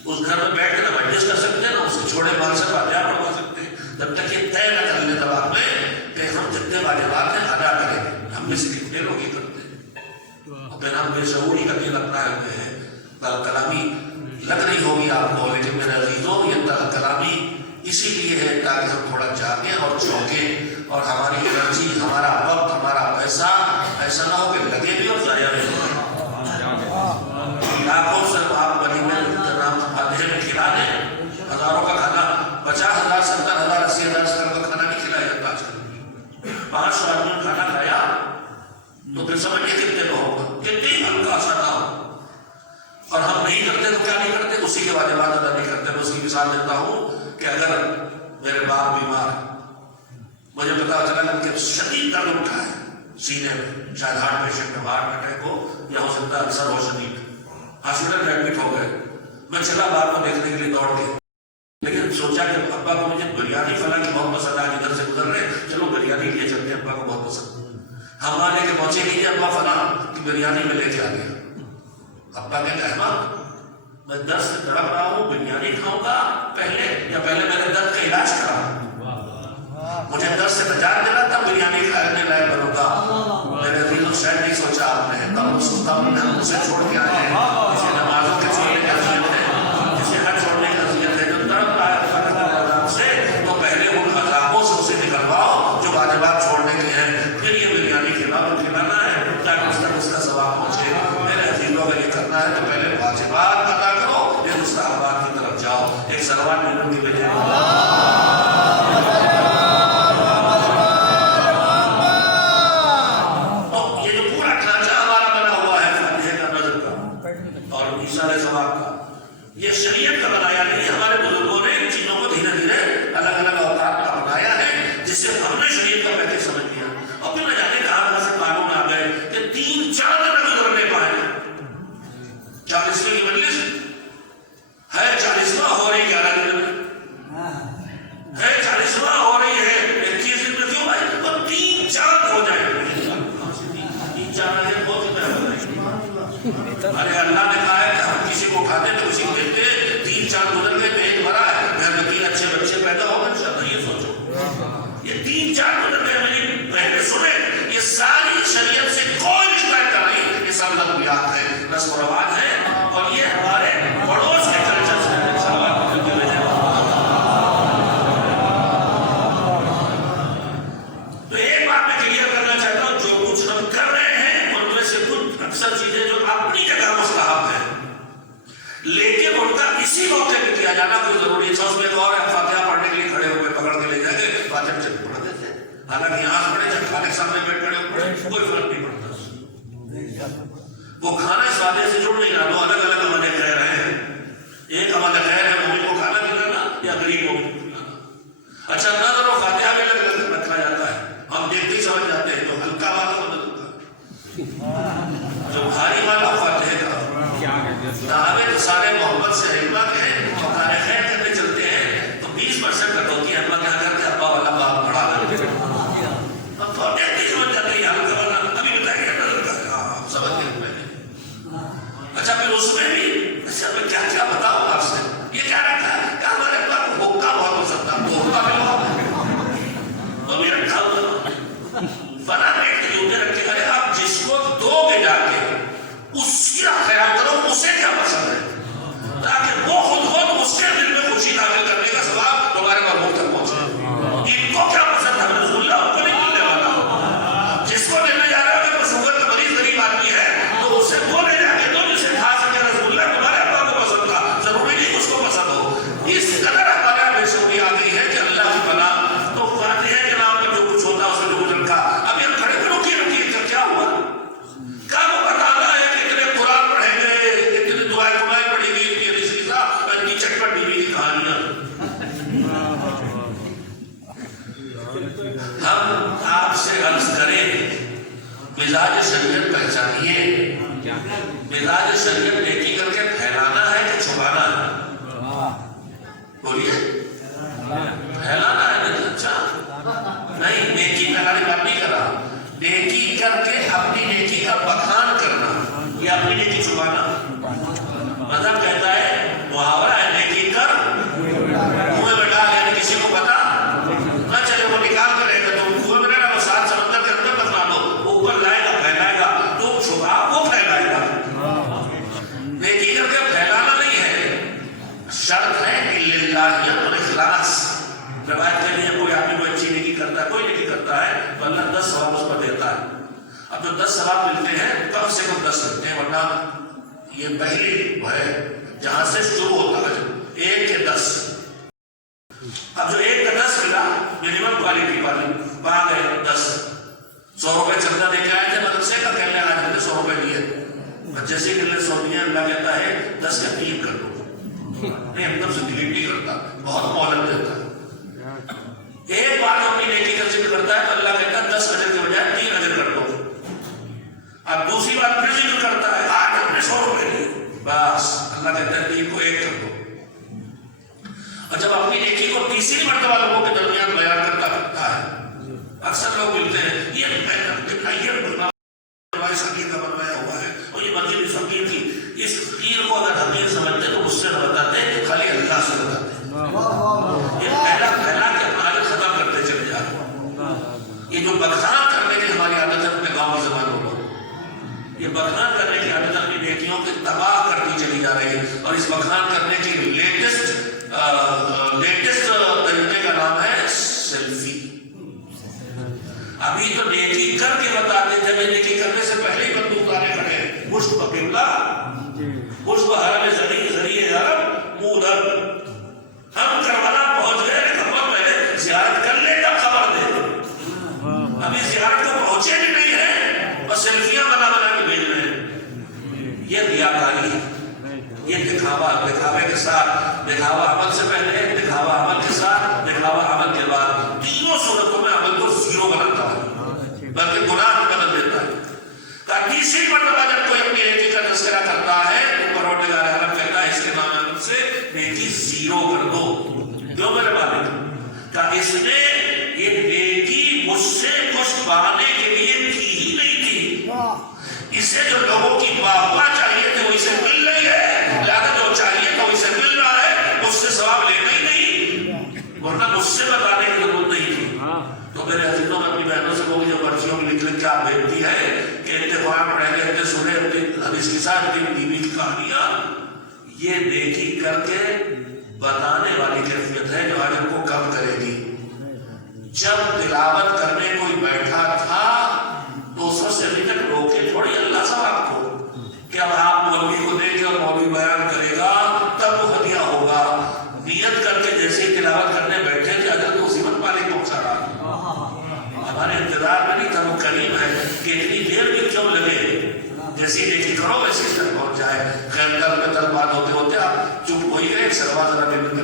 اس گھر میں بیٹھ کے نہ مجلس کر سکتے ہیں، نہ اس کے چھوڑے مال سے فاتحہ پڑھوا سکتے ہیں، جب تک یہ طے نہ کر لے دماغ میں کہ ہم جتنے واجبات ہیں ادا کریں گے۔ ہم میں سے کتنے لوگ یہ کرتے ہیں، اور پھر ہم بے شعوری کا دل اپنائے ہوئے ہیں۔ کلامی لگ رہی ہوگی آپ کو، لیکن میرے عزیزوں یہ کلامی اسی لیے ہے تاکہ ہم تھوڑا جاگیں اور چونکیں، اور ہماری انرجی، ہمارا وقت، ہمارا پیسہ ایسا نہ ہو کہ لگے بھی اور ضائع بھی ہو۔ لاکھوں سے آپ ولیمے نام فاتحے میں کھلا دیں، ہزاروں کا کھانا، 50,000 70,000 80,000 سے کا کھانا نہیں کھلایا جاتا آج کل۔ 500 آدمی نے کھانا کھایا تو پھر سمجھے کتنے لوگوں کا، کتنی ہلکا سا نہ ہو، اور ہم نہیں کرتے تو کیا نہیں کرتے، اسی کے واجبات ادا نہیں کرتے۔ میں اس کی مثال دیتا ہوں کہ اگر میرے باپ بیمار، مجھے پتا چلا کہ شدید درد اٹھا ہے سینے میں، شاید ہارٹ پیشنٹ ہے، ہارٹ اٹیک ہو یا ہو سکتا ہے السر ہو شدید، ہاسپٹل میں ایڈمٹ ہو گئے۔ میں چلا باپ کو دیکھنے کے لیے دوڑ کے، لیکن سوچا کہ ابا کو مجھے بریانی فلاں کی بہت پسند ہے، ادھر سے گزر رہے، چلو بریانی لیے چلتے ہیں، ابا کو بہت پسند۔ ہم آنے کے پہنچے نہیں، ابا فلاں کی بریانی میں لے کے آ گیا۔ ابا کہتے ہیں احمد میں درد سے تڑپ رہا ہوں، بریانی کھاؤں گا پہلے یا پہلے میرے درد کا علاج کرا؟ مجھے درد سے نجات دینا تھا، بریانی کھانے لائق بنوں گا۔ میرے عزیزوں شاید نہیں سوچا آپ نے، تب سوچتا ہوں ہم اسے چھوڑ کے آئے ہیں، جسے نمازوں کے چھوڑنے کی اذیت ہے، جسے حج چھوڑنے کی اذیت ہے، جو تڑپ رہا ہے اللہ کے عذاب سے، تو پہلے ان عذابوں سے اسے نکلواؤ جو واجبات چھوڑنے کے ہیں، پھر یہ بریانی کھلانا ہے تاکہ اس کا ثواب پہنچے۔ میرے عزیزوں اگر یہ کرنا ہے تو پہلے واجبات ادا کرو، پھر مستحبات کی طرف جاؤ۔ ایک صلوات ملوں کی بجائے یہ شریعت کا بنایا نہیں، ہمارے بزرگوں نے ان چیزوں کو دھیرے دھیرے الگ الگ اوقات میں اپنایا ہے، جس سے ہم نے شریعت کا پیکج سمجھ لیا، اور پھر نہ جانے کہاں سے قانون آ گئے کہ 3 چاند نہ گزرنے پائے۔ 40ویں کی مجلس ہے، 40واں ہو رہی 11 دن میں ہے، 40واں ہو رہی ہے 21 دن میں، کیوں بھائی؟ اور 3 چاند ہو جائے، 3 چاند ہے بہت ارے اللہ نے کہا ہے کہ ہم کسی کو اٹھاتے تو کسی کو دیکھتے، 3 چاند گزر گئے پیٹ بھرا ہے، گھر میں 3 اچھے بچے پیدا ہو گئے، انشاءاللہ یہ سوچو، یہ 3 چاند گزر گئے، میری بہنیں سنیں، یہ ساری شریعت سے کوئی رشتہ اکثر چیزیں جو اپنی جگہ مستحب ہیں لیکن ان کا اسی موقع پہ کیا جانا کوئی ضروری ہے. اس میں ایک اور ہے, فاتحہ پڑھنے کے لیے کھڑے ہوئے پکڑ کے لے جائیں گے, فاتحہ چل پڑھ دیتے ہیں, حالانکہ یہاں سے پڑھے چاہے کھانے کے سامنے بیٹھ کھڑے ہو پڑھے کوئی فرق نہیں پڑتا. وہ کھانا اس وعدے سے جڑ نہیں رہا. دو الگ الگ عمل کہہ رہے ہیں. ایک عمل خیر ہے مومن کو کھانا کھلانا یا غریب مومن کو کھلانا. اچھا نظر و فاتحہ میں الگ الگ رکھا جاتا ہے. ہم دیکھتے ہی سمجھ جاتے ہیں جو ہلکا والا مدد کا, جو بھاری والا فاتحہ کا. دعوے تو سارے محبت سے احبا کے ہیں, کھانے خیر کرنے چلتے ہیں تو 20% کٹوتی ہے. ابا کیا کرتے ابا والا باپ بڑھا لگتے ہیں. اب تو دیکھتے ہی سمجھ جاتے ہیں ہلکا والا ابھی بتائیں گے سمجھ گئے پہلے. اچھا پھر اس میں بھی اچھا میں کیا کیا بتاؤں آپ سے, یہ کیا رکھا ہے کہ ہمارے ابا کو حکا بہت پسند تھا, تو حکا ملو وہ بھی رکھا ہوگا بنا پیٹ کے لیے رکھے. ارے آپ جس کو دو گے جا کے اسی کا خیال کرو اسے کیا پسند ہے, تاکہ وہ خود اس کے دل میں خوشی داخل کرنے کا ثواب تمہارے محبوب تک پہنچے. ان کو کیا پسند ہے رسول اللہ ان کو نہیں ملنے والا. جس کو لینے جا رہا ہے اگر وہ شوگر کا مریض غریب آدمی ہے تو اسے وہ لے جا کے دو جسے کھا سکے. رسول اللہ تمہارے ابا کو پسند تھا, ضروری نہیں اس کو پسند ہو. اس قدر ہمارے یہاں بے شعوری آ گئی ہے کہ اللہ کی بنا تو فاتحہ کے نام پر جو کچھ ہوتا ہے اس میں جو کچھ رکھا. اب یہ کھڑے کرو کی رکھی کیا ہوا, کیا وہ بتانا ہے کہ اتنے قرآن پڑھیں گے, اتنے دعائیں پڑھی گئی, اتنی رسیزہ اتنی چٹپٹ ٹی وی کی کہانیاں. ہم آپ سے عرض کریں مزاج شریعت پہچانیے. مزاج شریعت نیکی کر کے پھیلانا ہے کہ چھپانا ہے؟ بولیے پھیلانا ہے. اچھا نہیں, نیکی پھیلانے کی بات نہیں کر رہا. نیکی کر کے اپنی نیکی کا بخان کرنا یا اپنی نیکی چھپانا. مذہب کہتا ہے محاورہ ہے نیکی کر کنویں میں ڈال, یعنی کسی کو پتا نہ چلے. وہ نکال کر رہے گا تو کنویں میں رہنا, وہ ساتھ سمندر کے اندر بتلا دو, اوپر لائے گا پھیلائے گا, تو چھپا وہ پھیلائے گا. نیکی کر کے پھیلانا نہیں ہے, شرط ہے للہیت اور اخلاص. روایت کے لیے کوئی آدمی کوئی اچھی نیکی کرتا ہے, کوئی نیکی کرتا ہے تو اللہ 10 ثواب اس پر دیتا ہے. اب جو 10 ثواب ملتے ہیں کم سے کم 10 ملتے ہیں, ورنہ یہ پہلی ہے جہاں سے شروع ہوتا ہے 1 کے 10. اب جو 1 کا 10 ملا منیمم کوالٹی والی وہاں گئے 10. 100 روپے چندہ دے کے آئے تھے مدرسے کا, کہنے آج ہم نے 100 روپے دیے. جیسے کہ 100 دیے, اللہ کہتا ہے 10 کا 3 کر دو. نہیں ہم طرف سے ڈیلیٹ نہیں کرتا, بہت مہلت دیتا ہے. ایک بار اپنی نیکی کا ذکر کرتا ہے تو اللہ کہتا ہے 10 اجر کے بجائے 3 اجر کر دو. اب دوسری بار پھر ذکر کرتا ہے آج ہم نے 100 روپے دیے, بس اللہ کہتا ہے 3 کو 1 کر دو. اور جب اپنی نیکی کو تیسری مرتبہ لوگوں کے درمیان بیان کرتا ہے, اکثر لوگ ملتے ہیں یہ فقیر کا بنوایا ہوا ہے اور یہ مسجد فقیر کی, اس فقیر کو اگر حقیر سمجھتے تو اس سے نہ بتاتے, خالی اللہ سے بتاتے. یہ پہلا کے عادت ختم کرتے چلے جا رہے. یہ جو بخان کرنے کی ہماری عادت ہے اپنے گاؤں کی زبان میں, یہ بخان کرنے کی عادت اپنی بیٹیوں کی تباہ کرتی چلی جا رہی ہے. اور اس بخان کرنے کی لیٹسٹ طریقے کا نام ہے سیلفی. ابھی تو نیکی کر کے بتاتے تھے, میں نیکی کرنے سے پہلے ہی بندوق لانے کھڑے ہیں, مشت قبلہ مشت حرم ذریعے حرم منہ ادھر. ہم کربلا پہنچ گئے لیکن بہت پہلے زیارت کر لے کر خبر دے. ابھی زیارت کو پہنچے بھی نہیں ہے اور سیلفیاں بنا کے بھیج رہے ہیں. یہ ریاکاری ہے, یہ دکھاوے کے ساتھ, دکھاوا عمل سے پہلے, دکھاوا عمل کے ساتھ, دکھاوا عمل کے بعد. تینوں صورتوں میں عمل کو زیرو بناتا ہے بلکہ گناہ بدل دیتا ہے. تیسری مرتبہ جب کوئی اپنی نیکی کا تذکرہ کرتا ہے تو پروردگار عالم کہتا ہے اس کے نام عمل سے نیکی زیرو کر دو. کیوں میرے مالک کہ اس نے یہ نیکی مجھ سے کچھ پانے کے لیے کی ہی نہیں تھی. اسے جو لوگوں کی واہ چاہیے تھے وہ اسے مل رہی ہے, لہذا جو چاہیے تھا وہ اسے مل رہا ہے, اس سے ثواب لینا ہی نہیں, ورنہ مجھ سے بتانے کی ضرورت نہیں تھی. تو میرے عزیزوں میں اپنی بہنوں سے کہوں جو پرچیوں میں لکھ کے آپ بھیجتی ہے کہ اتنے قرآن پڑھیں گے, اتنے سنے, حدیث کے ساتھ اتنی ٹی وی کی کہانیاں, یہ نیکی کر کے بتانے والی کیفیت ہے جو عالم کو کم کرے گی. جب تلاوت کرنے کوئی بیٹھا تھا تو اس وقت سے ابھی تک روکے تھوڑی اللہ صاحب کو کریم ہے کہ اتنی دیر بھی کیوں لگے، جیسی نیکی کرو ویسی تک پہنچ جائے. خیر کل میں طلبات ہوتے ہوتے آپ چپ ہو ہی گئے. سلوات ذرا بے کر لیں.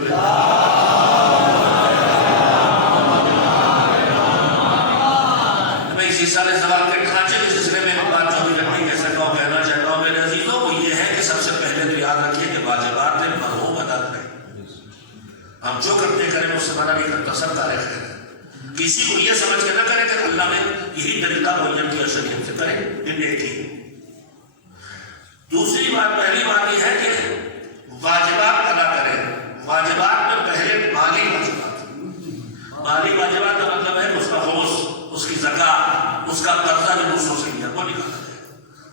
میں اسی سال زوال کے ڈھانچے کے سلسلے میں بات جو بھی رکھنی کہہ سکتا ہوں کہنا چاہتا ہوں میرے عزیزوں، وہ یہ ہے کہ سب سے پہلے تو یاد رکھیے کہ واجبات مرحوم ادا کریں. ہم جو کرتے کریں اس سے منع نہیں کرتا، سب کارے خیر ہے. کسی کو یہ سمجھ کے نہ کریں کہ اللہ نے یہی طریقہ معین کیا شریعت سے کریں یہ نیکی. دوسری بات، پہلی بات یہ ہے کہ واجبات ادا کریں. واجبات میں پہلے مالی واجبات. مالی واجبات کا مطلب ہے کہ اس کا خمس، اس کی زکات، اس کا قرضہ جو دوسروں سے لیا وہ نکالا جائے.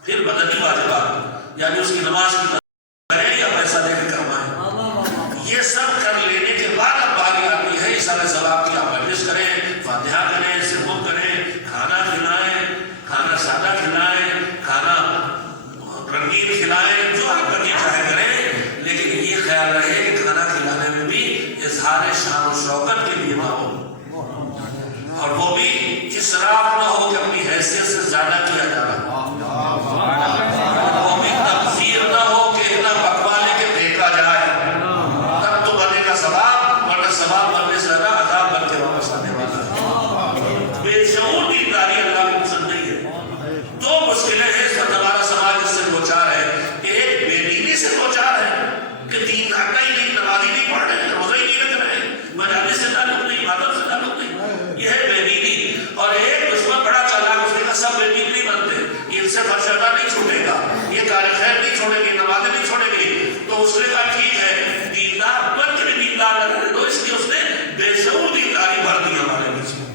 پھر بدنی واجبات یعنی اس کی نماز کی کریں یا پیسہ دے کے کروائیں. یہ سب کر لینے کے بعد اب باری آتی ہے اس سارے ثواب کی. آپ مجلس کریں، فاتحہ کریں، سرمت کریں، کھانا کھلائیں، کھانا سادہ کھلائیں، کھانا رنگین کھلائیں، جو آپ کرنی چاہے کریں، لیکن یہ خیال رہے کہ کھانا کھلانے میں بھی اظہار شان و شوکت کے لیے نہ ہو، اور وہ بھی اسراف نہ ہو کہ اپنی حیثیت سے زیادہ کیا جا رہا، وہ بھی تبذیر نہ ہو کہ اتنا پکوا لے کے پھینکا جائے. تب تو بنے کا ثواب، ورنہ ثواب بننے سے زیادہ عذاب بن کے واپس آنے والا ہے. بے شعور دینداری اللہ کو پسند نہیں ہے. دو مشکلیں ہیں اس پر ہمارا سماج اس سے دوچار ہے. ایک بے دینی سے دوچار ہے کہ دین رکھنا ہی نہیں، نمازی نہیں پڑھ رہے، روزہ ہی نہیں رکھ رہے، مجالس سے تعلق نہیں، عبادت سے تعلق نہیں، یہ ہے بے دینی. اور ایک دشمن بڑا چالاک، اس نے کہا سب بے دین نہیں بنتے، ان سے خرچہ نہیں چھوٹے گا، یہ کار خیر نہیں چھوڑے گی، نمازیں نہیں چھوڑے گی. تو اس نے کہا ٹھیک ہے دیندار بن کے بھی دیندار نہ رہے. تو اس لیے اس نے بے شعور دینداری بھر دی ہمارے بیچ میں.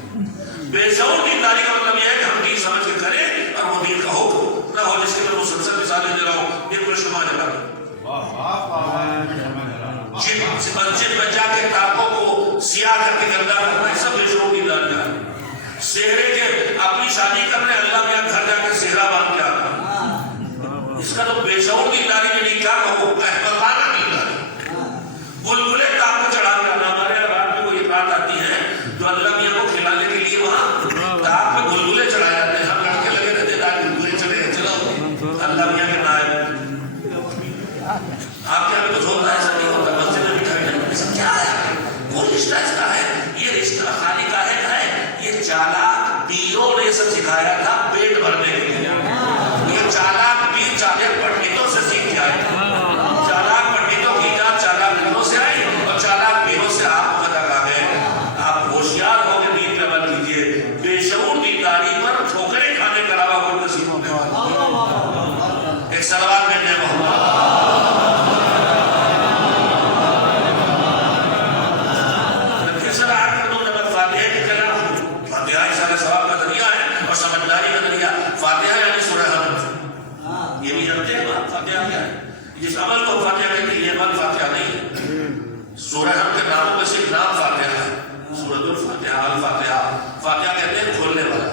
بے شعور دینداری کا مطلب یہ ہے کہ ہم دین سمجھ کے کریں اور وہ دین کا حکم نہ ہو جس کے میں مسلسل مثالیں دے رہا ہوں. دن کو شما جلا مسجد میں جا کے تاپوں کو سیاہ کر کے گندا کرنا ہے، سب بے شعور دینداری ہے. سہرے کے اپنی شادی کرنے اللہ میاں گھر جا کے سہرا باندھ کے آنا، اس کا تو بے شعور دینداری میں نہیں کیا کہو، احمقانہ دینداری. بلبلے تاپ کو چڑھا کے آنا. ہمارے رات میں کوئی رات آتی ہے جو اللہ میاں کو کھلانے کے لیے وہاں تاپ پہ بلبلے چڑھائے جاتے ہیں. ہم لڑکے لگے رہتے ہیں بلبلے چڑھے، چلو اللہ میاں کے نائب. آپ کے یہاں پہ کچھ ہوتا ہے، ایسا نہیں ہوتا. مسجد میں بٹھائی جاتی کیا ہے، کوئی رشتہ اس کا ہے. یہ رشتہ خالی کاہے کا ہے؟ یہ چالاک پیروں نے سب سکھایا تھا پیٹ بھرنے کے لیے. یہ چالاک پیر چالاک پنڈتوں سے سیکھ کے آئے. چالاک پنڈتوں کی ایجاد چالاک پیروں سے آئی اور چالاک پیروں سے آپ تک آ گئے. آپ ہوشیار ہو کے دین پہ عمل کیجیے. بے شعور دینداری پر ٹھوکریں کھانے کے علاوہ کوئی نصیب ہونے والا. ایک سلوات میں نے جس عمل کو فاتحہ کہتے ہیں یہ عمل فاتحہ نہیں ہے. سورہ حمد کے ناموں میں سے ایک نام فاتحہ ہے، سورۃ الفاتحہ، الفاتحہ. فاتحہ کہتے ہیں کھولنے والا.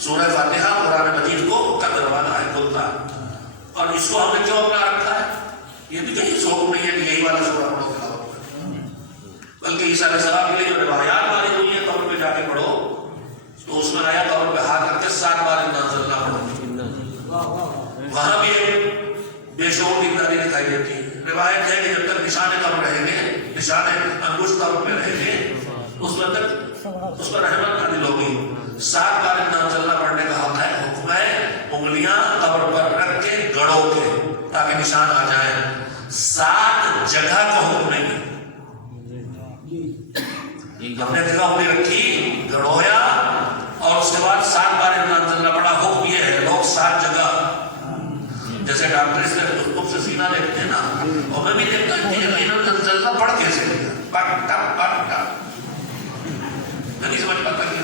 سورہ فاتحہ قرآن مجید کو کا دروازہ ہے، کھولتا ہے. اور اس کو ہم نے کیوں اپنا رکھا ہے؟ یہ بھی کہیں شوق نہیں ہے کہ یہی والا سورہ پڑھو، بلکہ عیسیٰ علیہ السلام کے لیے جو روایات والی ہوئی ہے قبر پہ جا کے پڑھو، تو اس میں آیا قبر پہ ہاتھ رکھ کے 7 بار انا انزلنا پڑھو. وہاں بھی بے شعور دینداری دکھائی دیتی ہے. روایت ہے کہ جب تک نشان قبر رہیں گے، نشان انگشت قبر پہ رہیں گے، اس وقت تک اس پر رحمت نازل ہوگی. 7 بار انا انزلنا پڑھنے کا حق ہے. حکم ہے انگلیاں قبر پر رکھ کے گڑو کے تاکہ نشان آ جائے. 7 جگہ کا حکم نہیں ہے. ہم نے جگہ انگلی رکھی، گڑویا اور اس کے بعد 7 بار انا انزلنا پڑھا. حکم یہ ہے لوگ 7 جگہ، جیسے ڈاکٹر سے خود سے سینہ دیکھتے ہیں نا، اور میں بھی دیکھتا ہوں کہ انا انزلنا پڑھ کیسے لیا، پٹ ٹپ پٹ ٹپ. میں نہیں سمجھ پاتا کہ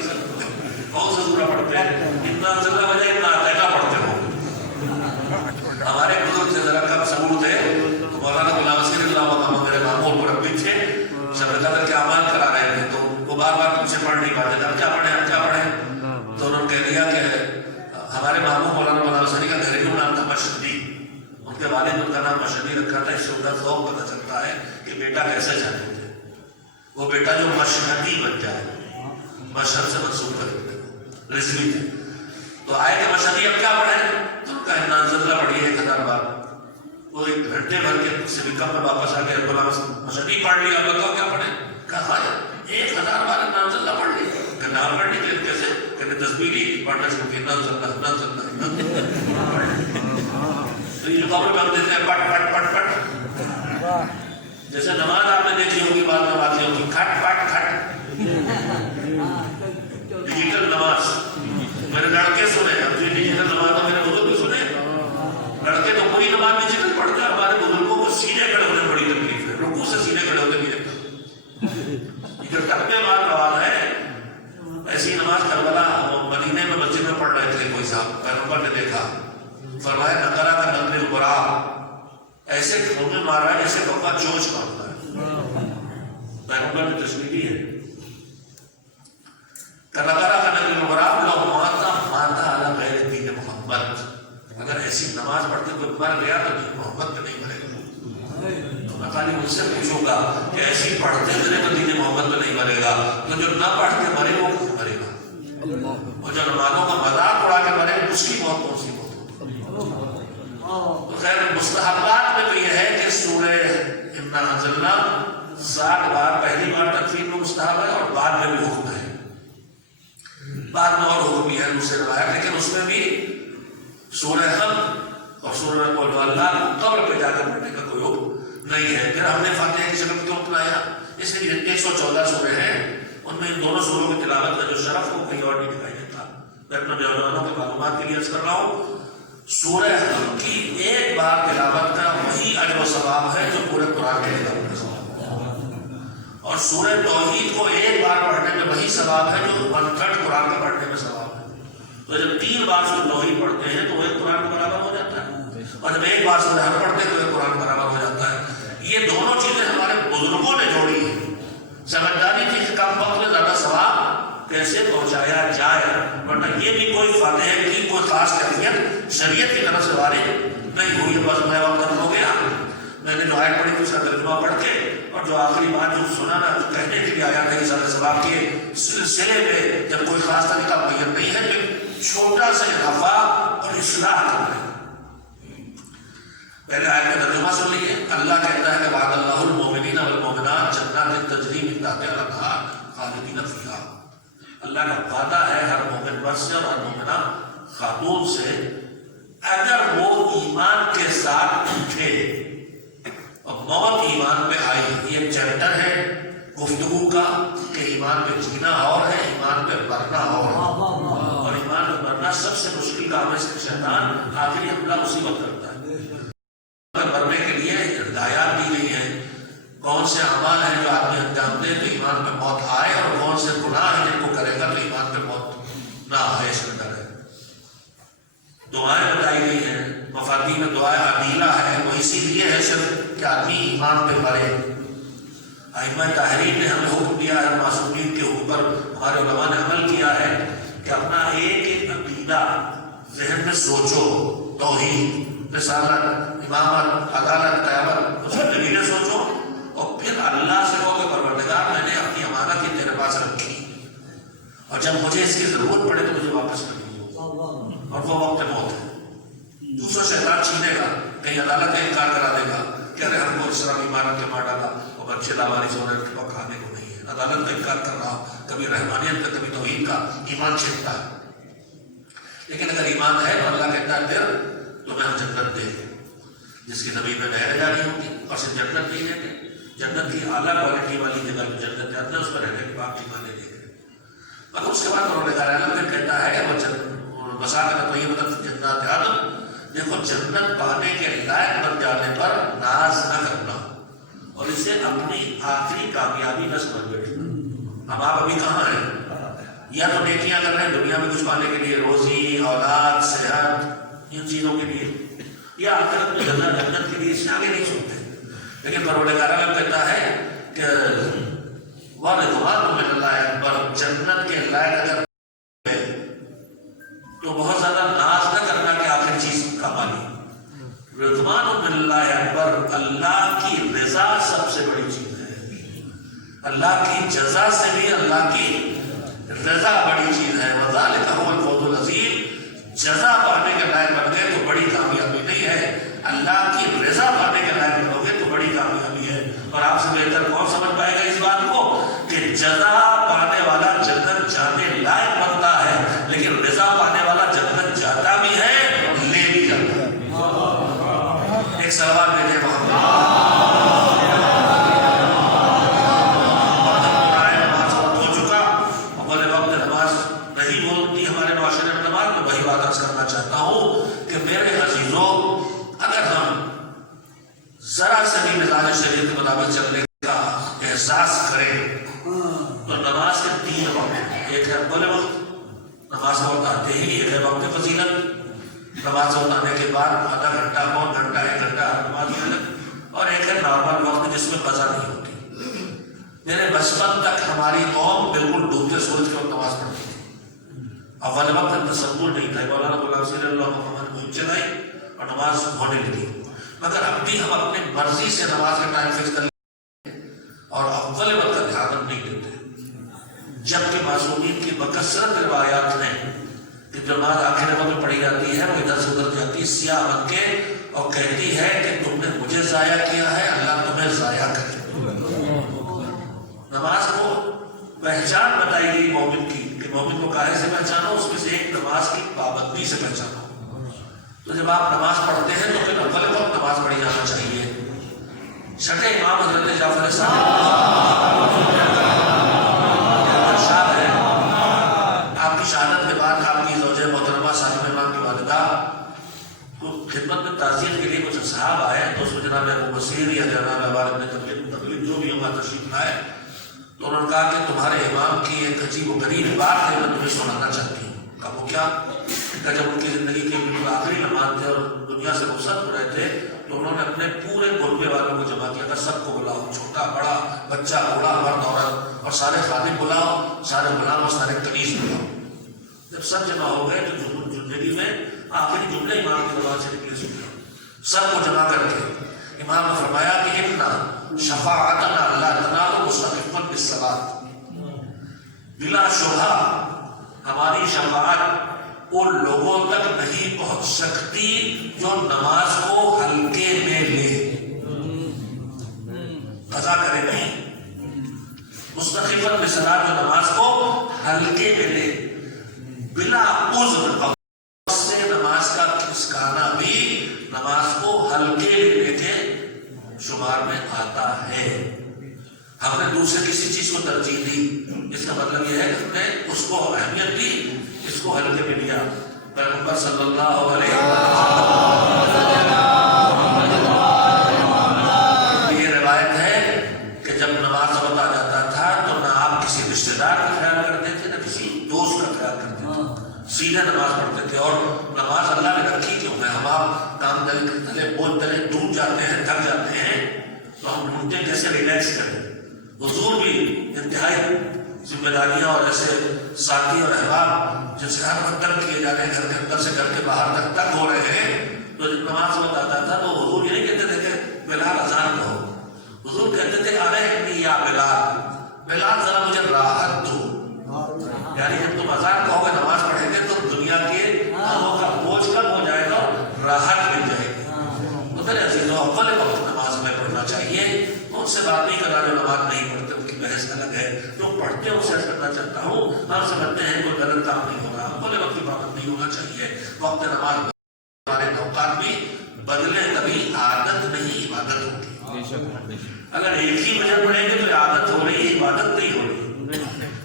کون سا سورہ پڑھتے ہیں. اتنا انزلنا بجائے اتنا عطیہ پڑھتے ہو. ہمارے بزرگ سے ذرا کم سبور تھے تو مولانا غلام اصغر اللہ میرے ماموں مربی تھے، شب قدر کے اعمال کرا رہے تھے، تو وہ بار بار مجھ سے پڑھ نہیں پاتے تھے. اب کیا پڑھیں اب کیا پڑھیں؟ تو انہوں نے کہہ دیا کہ ہمارے ماموں مولانا غلام اصغر کا گھریلو نام تھا مشہدی. ان کے والد ان کا نام مشہدی رکھا تھا. اس سے ان کا ذوق پتہ چلتا ہے کہ بیٹا کیسے چاہتے تھے. وہ بیٹا جو مشہدی بن جائے، مشہد سے منسوخ کرتے تھے، رضوی تھے. تو آئے کہ مشہدی اب کیا پڑھیں؟ تو کہا نازلہ پڑھیے 1000 بار. وہ 1 گھنٹے بھر کے سے بھی کم میں واپس آ گئے. بولا مشہدی پڑھ لیا, اب بتاؤ کیا پڑھیں؟ کہا 1000 بار نازلہ پڑھ لی. کہنا پڑھنی کے کیسے؟ کہتے تسبیح لی پڑھنا شروع کی نازلہ. تو یہ قبر میں ہم دیتے ہیں پٹ پٹ پٹ پٹ. جیسے نماز آپ نے دیکھی ہوگی بعد میں بات ہوگی کھٹ پٹ کھٹ, ڈیجیٹل نماز. میرے لڑکے سنے, اب جو ڈیجیٹل نماز ہے میرے بزرگ بھی سنے. لڑکے تو پوری نماز ڈیجیٹل پڑھتے ہیں, ہمارے بزرگوں کو سینے کھڑے ہونے بڑی تکلیف ہے. رکوع سے سینے کھڑے ہوتے نہیں رہتا. یہ ٹکنے مار نماز ہے. ایسی نماز کربلا مدینے میں مسجد میں پڑھ رہے تھے کوئی صاحب, پیغمبر نے دیکھا, فرمایا نقرہ کا نقل البرا, ایسے کھونے مار رہا ہے جیسے کپا چونچ مارتا ہے. پیغمبر نے تشریح دی ہے. نقرہ کا نقل البرا لو ماتا ماتا علی غیر دین محمد. اگر ایسی نماز پڑھتے کوئی مر گیا تو دین محمد پہ نہیں مرے گا. تو میں خالی مجھ سے پوچھوں گا کہ ایسی پڑھتے مرے تو دین محمد پہ نہیں مرے گا, تو جو نہ پڑھ کے مرے وہ کیوں مرے گا؟ اور جو نمازوں کا مذاق اڑا کے مرے اس کی موت کون سی موت؟ تو خیر مستحبات میں تو یہ ہے کہ سورہ انا انزلنا 7 بار, پہلی بار تکفیر میں مستحب ہے اور بعد میں بھی حکم ہے. بعد میں اور حکم بھی ہے دوسرے روایت, لیکن اس میں بھی سورہ حمد اور سورہ قل اللہ قبر پہ جا کر پڑھنے کا کوئی حکم نہیں ہے. پھر ہم نے فاتحہ کی شکل کیوں اپنایا؟ اس لیے 114 سورے ہیں, ان میں ان دونوں سوروں کی تلاوت کا جو شرف ہو کہیں اور نہیں دکھائی دیتا. میں اپنے نوجوانوں کے معلومات کے لیے عرض کر رہا ہوں, سورہ حمد کی ایک بار تلاوت کا وہی اجر و ثواب ہے جو پورے قرآن کے تلاوت کا ثواب ہے, اور سورہ توحید کو ایک بار پڑھنے میں وہی ثواب ہے جو 1/3 قرآن کے پڑھنے میں ثواب ہے. تو جب 3 بار سورہ توحید پڑھتے ہیں تو وہ ایک قرآن کے برابر ہو جاتا ہے, اور جب ایک بار سورہ حمد پڑھتے ہیں تو ایک قرآن کے برابر ہو جاتا ہے. یہ دونوں چیزیں ہمارے بزرگوں نے جوڑی ہیں. سمجھداری تھی کہ کم وقت میں زیادہ ثواب کیسے پہنچایا جائے, ورنہ یہ بھی کوئی فاتحہ کی کوئی خاص کیفیت شریعت کی طرف سے وارد نہیں ہوئی. بس میں وقت ختم ہو گیا, میں نے جو آیت پڑھی تھی اس کا ترجمہ پڑھ کے, اور جو آخری بات جو سنا نا کہنے کے لیے آیا تھا کہ سارے ثواب کے سلسلے میں جب کوئی خاص طریقہ معین نہیں ہے کہ چھوٹا سا اضافہ اور اصلاح کرنا ہے. پہلے آیت کا ترجمہ سن لیے. اللہ کہتا ہے کہ وعد اللہ المؤمنین والمؤمنات جنات تجری من تحتها الانہار خالدین فیہا. اللہ کا وعدہ ہے ہر مومن مرد سے اور ہر مومنہ خاتون سے, اگر وہ ایمان کے ساتھ اٹھے اور موت ایمان پہ آئی. یہ چیپٹر ہے گفتگو کا کہ ایمان پہ جینا اور ہے, ایمان پہ مرنا اور ہے, اور ایمان پہ مرنا سب سے مشکل کام ہے. شیطان آخری حملہ اسی وقت کرتا ہے. مرنے کے لیے ہدایات دی گئی ہیں, کون سے اعمال ہیں جو آدمی انجام دے تو ایمان پہ موت آئے, اور کون سے گناہ ہیں جن کو کرے گا تو ایمان پہ موت نہ آئے. اس میں ڈر ہے. دعائیں بتائی گئی ہیں, مفادی میں دعائیں عدیلہ ہے, وہ اسی لیے ہے صرف کہ آدمی ایمان پہ مرے. ائمہ تحریر نے ہمیں حکم دیا ہے, معصومین کے حکم پر ہمارے علماء نے عمل کیا ہے کہ اپنا ایک ایک عقیدہ ذہن میں سوچو. توحید, رسالت, امامت, عدالت, قیامت, اس کی دلیلیں سوچو, اور پھر اللہ سے کہو کہ پروردگار میں نے اپنی امانت کی تیرے پاس رکھی, اور جب مجھے اس کی ضرورت پڑے تو مجھے واپس کر دیجیے. اور وہ وقت موت ہے. دوسرا شیطان چھینے گا, کہیں عدالت کا انکار کرا دے گا کہ ارے ہم کو اس طرح عمارت کے مار ڈالا اور بچے لاوارث ہو رہے ہیں, کھانے کو نہیں ہے. عدالت کا انکار کر رہا, کبھی رحمانیت کا کبھی توحید کا, ایمان چھینتا ہے. لیکن اگر ایمان ہے تو اللہ کہتا ہے پھر تمہیں ہم جنت دیں گے جس کی نبی میں نہریں جاری ہوں گی, اور صرف جنت نہیں دیں گے, جنت کی اعلیٰ کوالٹی والی جگہ جو جنت جاتا ہے اس پر رہنے کے بعد ٹھکانے دیں گے. مگر اس کے بعد پروردگار عالم پھر کہتا ہے وہ بساطت طیبۃ فی جنات عدن. دیکھو جنت پانے کے لائق بن جانے پر ناز نہ کرنا, اور اسے اپنی آخری کامیابی نہ سمجھ بیٹھنا. اب آپ ابھی کہاں ہیں؟ یا تو نیکیاں کر رہے ہیں دنیا میں کچھ پانے کے لیے, روزی, اولاد, صحت, ان چیزوں کے لیے, یا آخرت میں جنت کے لیے, اس سے آگے نہیں سنتے. لیکن پروردگار عالم کہتا ہے کہ وَرِضْوَانٌ مِّنَ اللَّهِ أَکبر. جنت کے لائق اگر تو بہت زیادہ ناز نہ کرنا کہ آخر چیز کا مانی. رضوان من اللہ اکبر, اللہ کی رضا سب سے بڑی چیز ہے. اللہ کی جزا سے بھی اللہ کی رضا بڑی چیز ہے. وذالک هو الفوز العظیم. جزا پانے کے لائق بن گئے تو بڑی کامیابی نہیں ہے، اللہ کی رضا پانے کے لائق بنو گے تو بڑی کامیابی ہے۔ اور آپ سے بہتر کون سمجھ پائے گا اس بات کو کہ جزا پانے والا جنت جانے لائق بنتا ہے، لیکن رضا پانے والا جنت جاتا بھی ہے، لے بھی جاتا ہے۔ ایک سوال میرے محمد کرنا چاہتا ہوں کہ میرے عزیزوں، اگر ہم ذرا سے بھی مزاج شریعت کے مطابق چلنے کا احساس کریں تو نماز کے 3 وقت، ایک ہے اول وقت، نماز کا وقت آتے ہی، ایک ہے وقت فضیلت، نماز وقت آنے کے بعد آدھا گھنٹہ، پون گھنٹہ، 1 گھنٹہ نماز کی، اور ایک ہے نارمل وقت جس میں قضا نہیں ہوتی۔ میرے بچپن تک ہماری قوم بالکل ڈوبتے سورج کے وقت نماز پڑھتی تھی، اول وقت تصور نہیں تھا، مولانا غلام صلی اللہ محمد کو چلائی اور نماز ہونے لگی، مگر اب بھی ہم اپنی مرضی سے نماز کا ٹائم فکس کر لیتے اور اول وقت کا دھیان ہم نہیں دیتے، جبکہ معصومین کی بکثرت روایات ہیں کہ جو نماز آخر وقت میں پڑھی جاتی ہے وہ ادھر سے ادھر جاتی ہے سیاہ بن کے اور کہتی ہے کہ تم نے مجھے ضائع کیا ہے، اللہ تمہیں ضائع کرے۔ نماز کو پہچان بتائی گئی مومن کی کہ مومن کو کاہے سے پہچانو، اس میں سے ایک نماز کی پابندی سے پہچانو۔ تو جب آپ نماز پڑھتے ہیں تو پھر اول وقت نماز پڑھی جانا چاہیے۔ چھٹے امام حضرت جعفر صادق ارشاد ہے، آپ کی شہادت کے بعد آپ کی زوجہ محترمہ صاحب امام کی والدہ کو خدمت میں تعزیت کے لیے کچھ اصحاب آئے، تو اس میں جناب ابو بصیر یا جناب والد نے تقریب جو بھی ہوگا تشریف لائے، تو انہوں نے کہا کہ تمہارے امام کی ایک عجیب و غریب بات ہے، میں تمہیں سنانا چاہتی ہوں۔ کہا وہ کیا؟ کہ جب ان کی زندگی کی بالکل آخری لمحات تھے اور دنیا سے رخصت ہو رہے تھے تو انہوں نے اپنے پورے گربے والوں کو جمع کیا، کہ سب کو بلاؤ، چھوٹا بڑا بچہ بوڑھا مرد عورت، اور سارے خادم بلاؤ، سارے غلام اور سارے کنیز بلاؤ۔ جب سب جمع ہو گئے تو زندگی میں آخری جملے امام کی زبان سے نکلے سنے، سب کو جمع کر کے امام نے فرمایا کہ اتنا شفاعتنا لا تنال مستقبل بالصلاۃ، بلا شبہ ہماری شفاعت ان لوگوں تک نہیں پہنچ سکتی جو نماز کو ہلکے میں لے، قضا کرے نہیں، مستقبل بالصلاۃ جو نماز کو ہلکے میں لے، بلا عذر سے نماز کا کھسکانا بھی نماز کو ہلکے لینے کے شمار میں آتا ہے۔ ہم نے دوسرے کسی چیز کو ترجیح دی، اس کا مطلب یہ ہے کہ ہم نے اس کو اہمیت دی، اس کو ہلکے میں لیا۔ پیغمبر صلی اللہ علیہ وسلم یہ روایت ہے کہ جب نماز وقت آ جاتا تھا تو نہ آپ کسی رشتے دار کا خیال کرتے تھے نہ کسی دوست کا خیال کرتے تھے، سیدھے نماز پڑھتے تھے۔ اور نماز اللہ نے رکھی کیوں ہے؟ ہم آپ کام تلے بوجھ تلے ڈوب جاتے ہیں، تھک جاتے ہیں، تو ہم ڈھونڈتے ہیں کیسے ریلیکس کریں۔ حضور بھی انتہائی ذمہ داریاں اور ایسے ساتھی اور احباب جن سے ہر وقت ترک کیے جا رہے ہیں، گھر کے اندر سے گھر کے باہر تک تنگ ہو رہے ہیں، تو جب نماز وقت آتا تھا تو حضور یہ نہیں کہتے تھے کہ بلال اذان کہو، حضور کہتے تھے ارحمنی یا بلال، بلال ذرا مجھے راحت دو، یعنی جب تم اذان کہو گے نماز پڑھیں گے تو دنیا کے کاموں کا بوجھ کم ہو جائے گا اور راحت مل جائے گی۔ تو میرے عزیزوں، اول وقت نماز میں پڑھنا چاہیے۔ ان سے بات نہیں کرنا جو نماز نہیں پڑھتے، ان کی بحث الگ ہے، جو پڑھتے ہیں اسے کرنا چاہتا ہوں۔ ہم سمجھتے ہیں کوئی غلط کام نہیں ہو رہا، اول وقت کی پابند نہیں ہونا چاہیے۔ وقت نماز ہمارے اوقات بھی بدلے، کبھی عادت نہیں عبادت ہوتی۔ اگر ایک ہی بجے پڑھیں گے تو عادت ہو رہی ہے، عبادت نہیں ہو رہی۔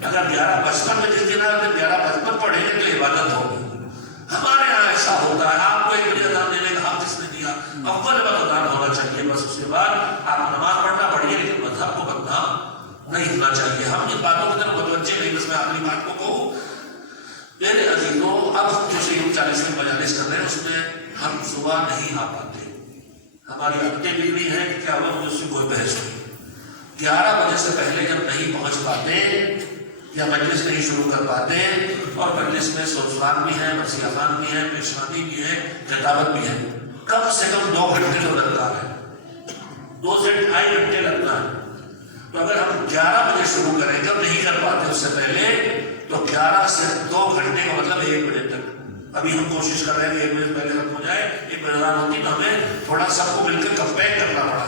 اگر 11:55 میں جس دن آپ 11:55 پڑھیں گے تو عبادت ہوگی۔ ہمارے یہاں ایسا ہوتا ہے، آپ کو 1 بجے اذان دینے کا حق کس نے دیا؟ اول وقت اذان ہونا چاہیے، بس اس کے بعد آپ نماز پڑھنا پڑھیے، لیکن مذہب کو بدنام نہیں ہونا چاہیے۔ ہم ان باتوں کی طرف متوجہ نہیں۔ بس میں آخری بات کو کہوں، میرے عزیزوں، اب جو 40ویں مجالس کر رہے ہیں اس میں ہم صبح نہیں آ پاتے، ہماری عادتیں بگڑی ہیں کہ کیا ہوا، مجھے اس سے کوئی بحث نہیں۔ 11 بجے سے پہلے جب نہیں پہنچ پاتے یا مجلس نہیں شروع کر پاتے، اور مجلس میں سوچوان بھی ہے، مرثیہ خوان بھی ہے، پیشوانی بھی ہے، خطابت بھی ہے، کم سے کم 2 گھنٹے تو لگتا ہے، 2 سے 2.5 گھنٹے لگتا ہے۔ تو اگر ہم 11 بجے شروع کریں، جب نہیں کر پاتے اس سے پہلے، تو 11 سے 2 گھنٹے کا مطلب 1 بجے تک ابھی ہم کوشش کر رہے ہیں کہ 1 بجے پہلے ختم ہو جائے. 1 بجے اذان ہوتی تو ہمیں تھوڑا سب کو مل کے کمپین کرنا پڑا.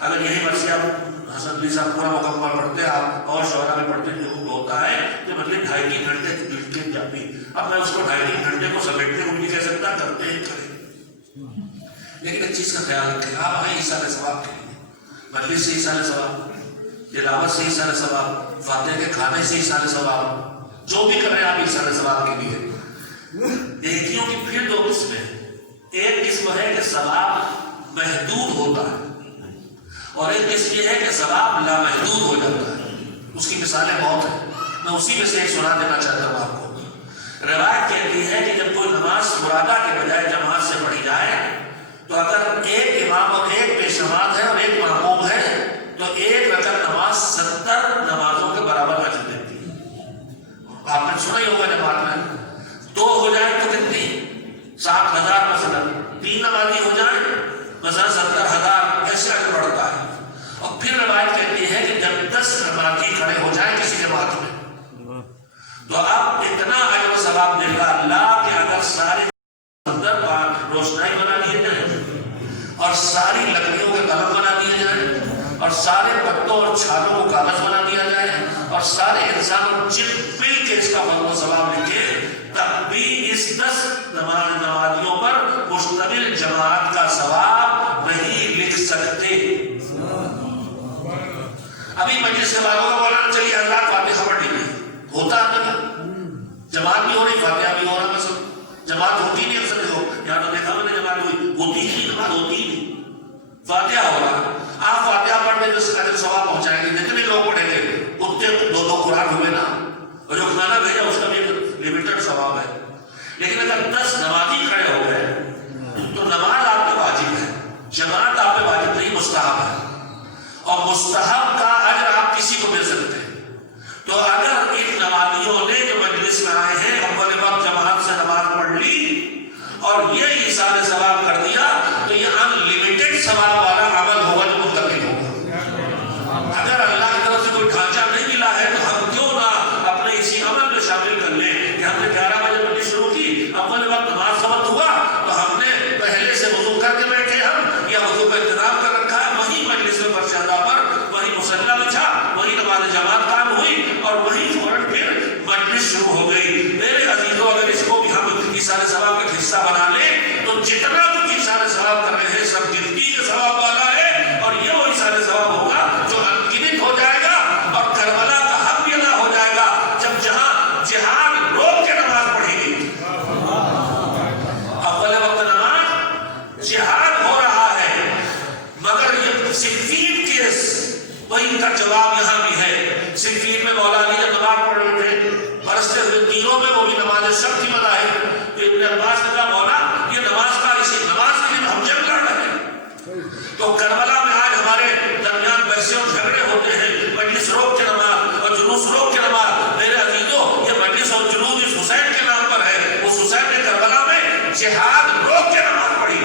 اگر یہی مرضی آپ حسن علی صاحب پورا مکمل پڑھتے آپ اور شعرا میں پڑھتے جو ہوتا ہے تو مطلب 2.5-3 گھنٹے ملتے جاتی. اب میں اس کو 2.5-3 گھنٹے کو سمیٹنے کو نہیں کہہ سکتا, کرتے ہیں کریں. لیکن ایک چیز کا خیال رکھیں, آپ ہیں ایصال ثواب کے لیے, مجلس سے ایصال ثواب, تلاوت سے ایصال ثواب, فاتحہ کے کھانے سے ایصال ثواب, جو بھی کر رہے ہیں آپ ایصال ثواب کے لیے. نیکیوں کی پھر 2 قسمیں. ایک قسم ہے کہ ثواب محدود ہوتا ہے, اور ایک قسم یہ ہے کہ ثواب لامحدود ہو جاتا ہے. اس کی مثالیں بہت ہیں, میں اسی میں سے ایک سنا دینا چاہتا ہوں آپ کو. روایت کہتی ہے کہ جب کوئی نماز مرادہ کے بجائے جماعت سے پڑھی جائے تو اگر ایک امام اور ایک پیش نماز ہے اور ایک مأموم ہے تو 1 رکعت نماز 70 نمازوں کے برابر اجر دیتی ہے. آپ نے سنا ہی ہوگا جماعت میں 2 ہو جائیں تو کتنی 7,000 مثلا, 3 نمازی ہو جائیں مثلا 70,000, ایسے اجر بڑھتا ہے. اور پھر روایت کہتی ہے کہ جب 10 نمازی کھڑے ہو جائیں کسی جماعت میں تو اب اتنا اجر و ثواب دے گا اللہ کہ اگر سارے اندر روشنائی بنا دیے جائیں اور ساری لکڑیوں کے قلم بنا دیے جائیں اور سارے پتوں اور چھالوں کو کاغذ بنا دیا جائے اور سارے انسانوں چپ مل کے اس کا فضل و ثواب لکھے, تب بھی اس 10 نمازیوں پر مشتمل جماعت کا ثواب نہیں لکھ سکتے. ابھی مجلس کے بعد مولانا چلیے اللہ فاتحہ پڑھ لیجیے, ہوتا نہیں, جماعت بھی ہو رہی فاتحہ بھی ہو رہا. مثلا جماعت ہوتی نہیں, اکثر ہو یہاں تو دیکھا میں نے جماعت ہوتی ہی جماعت ہوتی ہی نہیں, فاتحہ ہو رہا. آپ فاتحہ پڑھنے جو اجر ثواب پہنچائیں گے, جتنے لوگ پڑھیں گے اتنے 2 قرآن ہوئے نا, اور جو کھانا بھیجا اس کا بھی ایک لمیٹڈ ثواب ہے. لیکن اگر 10 نمازی کھڑے ہو گئے تو نماز آپ پہ واجب ہے, جماعت آپ پہ واجب نہیں, مستحب ہے. اور مستحب کا اجر آپ کسی کو دے سکتے ہیں. تو اگر ان نمازیوں نے جو مجلس میں آئے ہیں اول وقت جماعت سے نماز پڑھ لی اور یہ ایصال ثواب کر دیا تو یہ ان لمیٹڈ ثواب والا عمل ہوگا جو منتقل ہوگا. اگر اللہ کی طرف سے کوئی ڈھانچہ نہیں ملا ہے تو ہم کیوں نہ اپنے اسی عمل میں شامل کر لیں کہ ہم نے 11 بجے مجلس شروع کی, اول وقت نماز کا وقت ہوا تو ہم نے پہلے سے وضو کر کے بیٹھے, ہم یا وضو کا انتظام کر رکھا ہے, وہی مجلس میں فرشادہ پر وہی مصلی بچھا, وہی نماز جماعت قائم ہوئی اور وہی فوراً پھر مجلس شروع ہو گئی. میرے عزیزوں, اگر اس کو بھی ہم ایصال ثواب کا حصہ بنا لیں تو جتنا کچھ ایصال ثواب کر رہے ہیں سب گنتی کے ثواب والا ہے, اور یہ وہ ایصال ثواب ہوگا جو انگنت ہو جائے گا. اور کربلا کا حق بھی ادا ہو جائے گا جب جہاں جہاد روک کے نماز پڑھی گئی. اول وقت نماز جہاد ہو رہا ہے, مگر یہ صفین کیس وہی کا جواب یہاں بھی ہے. صفین میں مولا علی جب نماز پڑھ رہے تھے برستے ہوئے تینوں میں, وہ بھی نماز شب کی مذاہب, تو ابن عباس نے کہا مولا یہ نماز کا اسی نماز کے لیے ہم جنگ لڑ رہے ہیں. تو کربلا میں آج ہمارے درمیان بحثیں اور جھگڑے ہوتے ہیں, مجلس روک کے نماز اور جلوس روک کے نماز. میرے عزیزوں, یہ مجلس اور جلوس اس حسین کے نام پر ہے. اس حسین نے کربلا میں جہاد روک کے نماز پڑھی,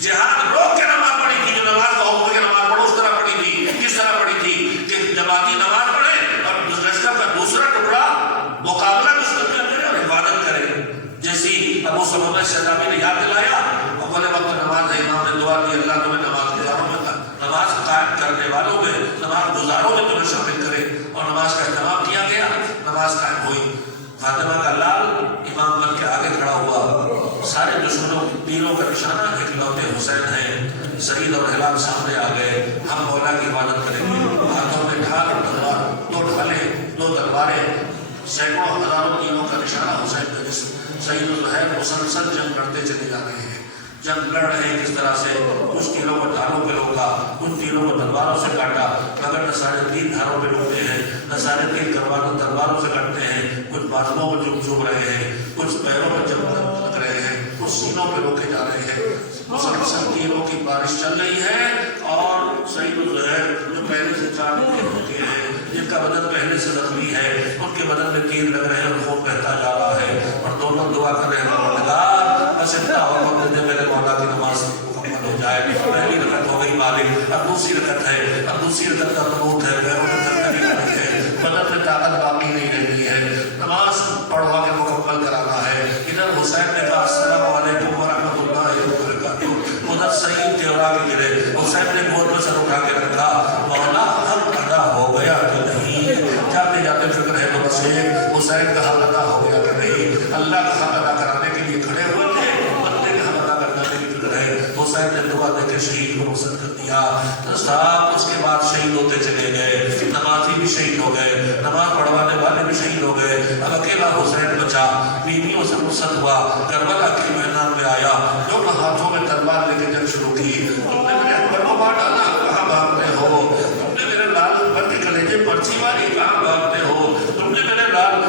جہاد روک کے نماز پڑھی تھی. جو نماز کا حکم کے نماز پڑھو اس طرح پڑھی تھی. کس طرح پڑھی تھی کہ جماعتی نماز پڑھے اور لشکر کا دوسرا ٹکڑا مقابلہ دشمن کا کرے اور عبادت کرے. جیسی ابو سلمہ شہزادی نے یاد دلایا, اول وقت نماز ہے, امام نے دعا دی اللہ تمہیں نماز گزاروں میں, نماز قائم کرنے والوں میں, نماز گزاروں میں تمہیں شامل کرے. اور نماز کا اہتمام کیا گیا, نماز قائم ہوئی. فاطمہ کا لال امام بن کے آگے کھڑا ہوا, سارے دشمنوں تیروں کا نشانہ اکلوتے حسین ہیں. شہید اور ہلال سامنے آ گئے, ہم مولا کی عبادت کریں گے. ہاتھوں میں ڈھال اور تلوار, 2 ڈھالیں 2 تلواریں, سینکڑوں ہزاروں تیروں کا نشانہ حسین کا جسم. سعید و زہیر مسلسل جنگ کرتے چلے جا رہے ہیں, جنگ لڑ رہے ہیں. کس طرح سے کچھ تیروں کو ڈھالوں پہ روکا, کچھ تیروں کو تلواروں سے کاٹا, مگر نصارے 3 دھاروں پہ روکتے ہیں, نصارے 3 تلواروں سے کاٹتے ہیں. کچھ بازوؤں کو چوم رہے ہیں, کچھ پیروں میں لگ رہے ہیں, کچھ سینوں پہ روکے جا رہے ہیں. مسلسل تیروں کی بارش چل رہی ہے. اور سعید و زہیر جو پہلے سے 4 دن ہوتے ہیں, جن کا بدن پہلے سے زخمی ہے, ان کے بدن میں تیر لگ رہے ہیں اور خون بہتا جا رہا ہے. اور دونوں دعا کر رہے ہیں پروردگار بس اتنا اور وقت دے, میرے مولا کی نماز مکمل ہو جائے. پہلی رکعت ہو گئی مالک, اب دوسری رکعت ہے, اب دوسری رکعت کا قنوت ہے, پیروں میں تھکن ہے, بدن میں طاقت باقی نہیں رہی ہے. نماز پڑھوا گھبرا کے گرے. حسین نے گود میں سر اٹھا کے رکھا. مولا حق ادا ہو گیا کہ نہیں؟ جاتے جاتے فکر ہے تو بس حسین کا حق ادا ہو گیا کہ نہیں؟ اللہ کا حق ادا کرانے کے لیے کھڑے ہوئے تھے, بندے کا حق ادا کرنے کی فکر ہے. حسین نے دعا دے کے شہید کو رخصت کر دیا. صاحب اس کے بعد شہید ہوتے چلے گئے, نمازی بھی شہید ہو گئے, نماز پڑھوانے والے بھی شہید ہو گئے. اب اکیلا حسین بچا, بیویوں سے رخصت ہوا, کربلا کے میدان میں آیا. لوگ ہاتھوں میں تلوار لے کے جنگ شروع کی. تم نے میرے اکبر کو مار ڈالا, کہاں بھاگتے ہو؟ تم نے میرے لال اکبر کے کلیجے پرچی ماری, کہاں بھاگتے ہو؟ تم نے میرے لال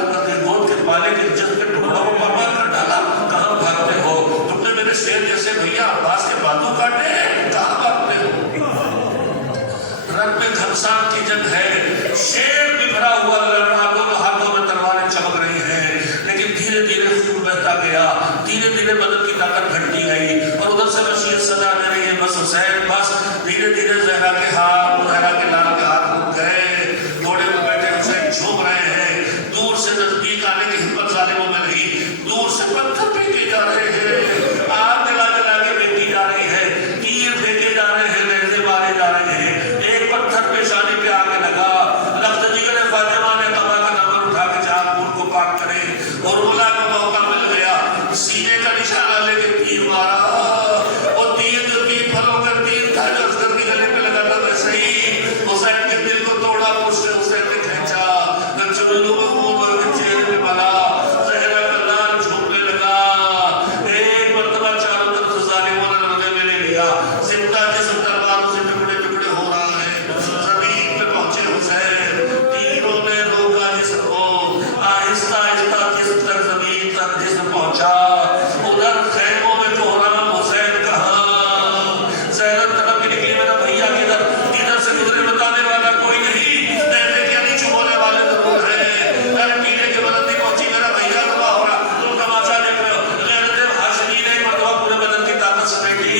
گود کے بالے کے جسم کے ٹکڑوں کو مار کر ڈالا, کہاں بھاگتے ہو؟ تم نے میرے شیر جیسے بھیا عباس کے بازو کاٹے, کہاں بھاگتے ہو؟ رب میں گھمسان کی جنگ ہے, شیر بکھرا ہوا لڑ رہا, دونوں ہاتھوں میں تلواریں چمک رہی ہیں, لیکن دھیرے دھیرے خون بہتا گیا, دھیرے دھیرے بدن کی طاقت گھٹتی گئی. اور ادھر سے مشیت صدا دے رہی ہے, بس حسین بس. دھیرے دھیرے زہرا کے ہاتھ, زہرا کے لال کے ہاتھ رک گئے. گھوڑے میں بیٹھے حسین جھوم رہے ہیں. دور سے نزدیک آنے کی ہمت ظالموں میں نہیں, دور سے پتھر پھینکے جا رہے ہیں, آگ جلا جلا کے پھینکی جا رہی ہے, تیر پھینکے جا رہے ہیں, نیزے مارے جا رہے ہیں. ایک پتھر پیشانی پہ آگے لگا. لفظ جگر فاطمہ نے قبا کا نمبر اٹھا کے چاک پور کو پاک کرے, اور اولا کو موقع مل گیا, سینے کا نشانہ لے کے تیر مارا. اور تیر جو تیر پھلوں کا تیر تھا, جو اصغر کے گلے پہ لگا تھا, ویسے ہی حسین کے دل کو توڑا. مجھ سے حسین نے کھینچا, چلو میں خون اور چہرے پہ بنا, زہرا کا لال جھومنے لگا. ایک مرتبہ چاروں طرف ظالموں نے رنگے میں لے لیا. زندہ جسم تلواروں سے ٹکڑے ٹکڑے ہو رہا ہے. زمین پہ پہنچے حسین, تیروں نے روکا جسم کو, آہستہ آہستہ جسم تک, زمین تک جسم پہنچا. ادھر خیموں میں کوہرام, حسین کہاں؟ زینب طرف کی نکلی, میرا بھیا کدھر؟ کدھر سے گزرے بتانے والا کوئی نہیں, دیکھنے کے نہیں چھپونے والے ضرور ہیں. میرے پینے کے بدن نہیں پہنچی, میرا بھیا دعا ہو رہا, تم تماشا دیکھ رہے ہو. غیرت ہاشمی نے مرتبہ پورے بدن کی طاقت سمیٹی,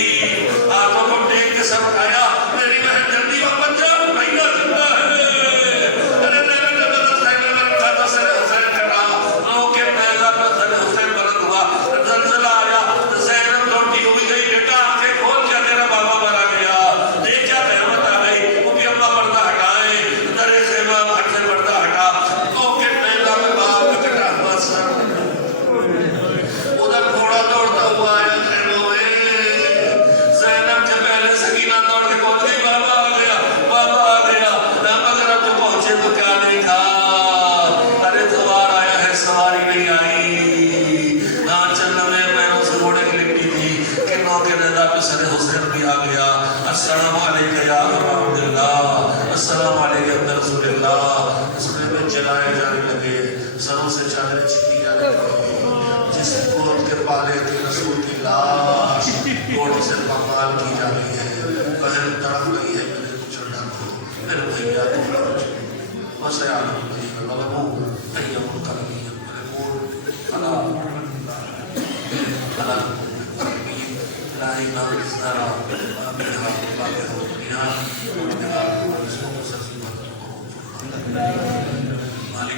ہاتھوں کو ٹیک کے سر اٹھایا. میری بہن جلدی واپس جا, بھیا زندہ ہے. ارے میرے بدن خیمے میں رکھا تھا, سر حسین کہا. رو کے نیزہ پر سر حسین بلند ہوا. زلزلہ آیا, زینب لوٹی ہوئی گئی. بیٹا آنکھیں کھول, کیا تیرا بابا مارا گیا؟ دیکھ کیا قیامت آ گئی. وہ بھی اما پردہ ہٹائے, در خیمہ ہٹ سے پردہ ہٹا. رو کے نیزہ میں باپ کا کٹا ہوا سر. ادھر گھوڑا دوڑتا ہوا آیا خیموں میں. زینب کے پہلے سکینہ دوڑ کے پہنچ گئی, بابا آ گیا, بابا آ گیا. مگر اب جو پہنچے تو کیا دیکھا؟ ارے سوار آیا ہے, سواری نہیں آئی. چلنے میں پیروں سے گھوڑے کی لپٹی تھی, کنوں کے نیزہ پہ سر حسین بھی آ گیا. السلام علیکم یا ابا عبداللہ, السلام علیکم یا رسول اللہ. سنے میں جلائے جانے لگے, سروں سے چادریں چھٹی جانے لگی. جس گود کے پالے تھے رسول کی لاش, گھوڑوں سے پامال کی جا رہی ہے. بہن تڑپ رہی ہے, میرے کچھ ڈاکو, میرے بھیا کو بس عالم بھائی غلبو تیم قلبیم مرمون فلا فلا الہی نام ازدارا آمیہا باقی ہو دنیا اتقال ورسوں کو سرزی مالک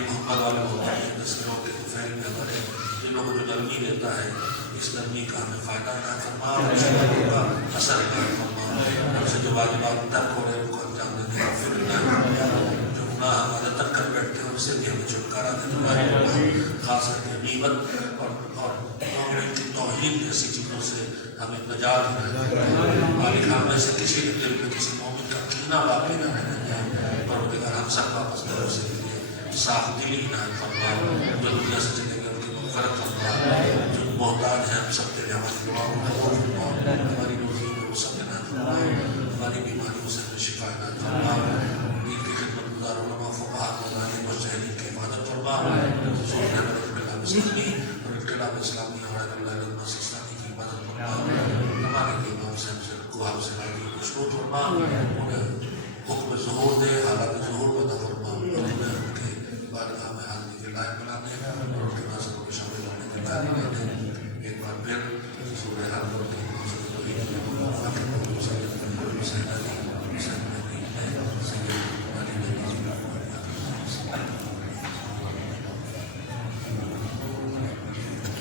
محمد والے محمد نسلوں کے فیل میں ہمارے دلوں کو جو نرمی دیتا ہے, اس نرمی کا ہمیں فائدہ نہ فرما, اس کا اثر نہ فرما. ہم سے جو واجبات ترک ہو رہے ہیں ان کو انجام دینے کا فکر نہ فرما. جو گناہ ہمارے ترک کر بیٹھتے ہیں ان سے بھی ہمیں چھٹکارا دینا, خاص کر کے غیبت اور کی توہین جیسی چیزوں سے ہمیں نجات دے. مالک ہم میں سے کسی کے دل میں کسی مومن کا کینہ باقی نہ رہنے دیں. پروردگار ہم سب واپس کرو سے صاف دلی عنایت فرما. جو دنیا سے چلے گئے ان کی مغفرت فرما. جو محتاج ہیں ہم سب تیرے ہماری دعاؤں میں قبول فرما. ہماری روزی میں وسعت عنایت فرما, ہماری بیماریوں سے ہمیں شفا عنایت فرما. دین کی خدمت گزار علماء فقہاء مذاہب مجتہدین کی حفاظت فرما. حضور نے انقلاب اسلامی اور انقلاب اسلامی اور علماء اسلامی کی حفاظت فرما. ہمارے امام سے کو آپ سے راضی خوشنود فرما, انہیں حکم ظہور دے,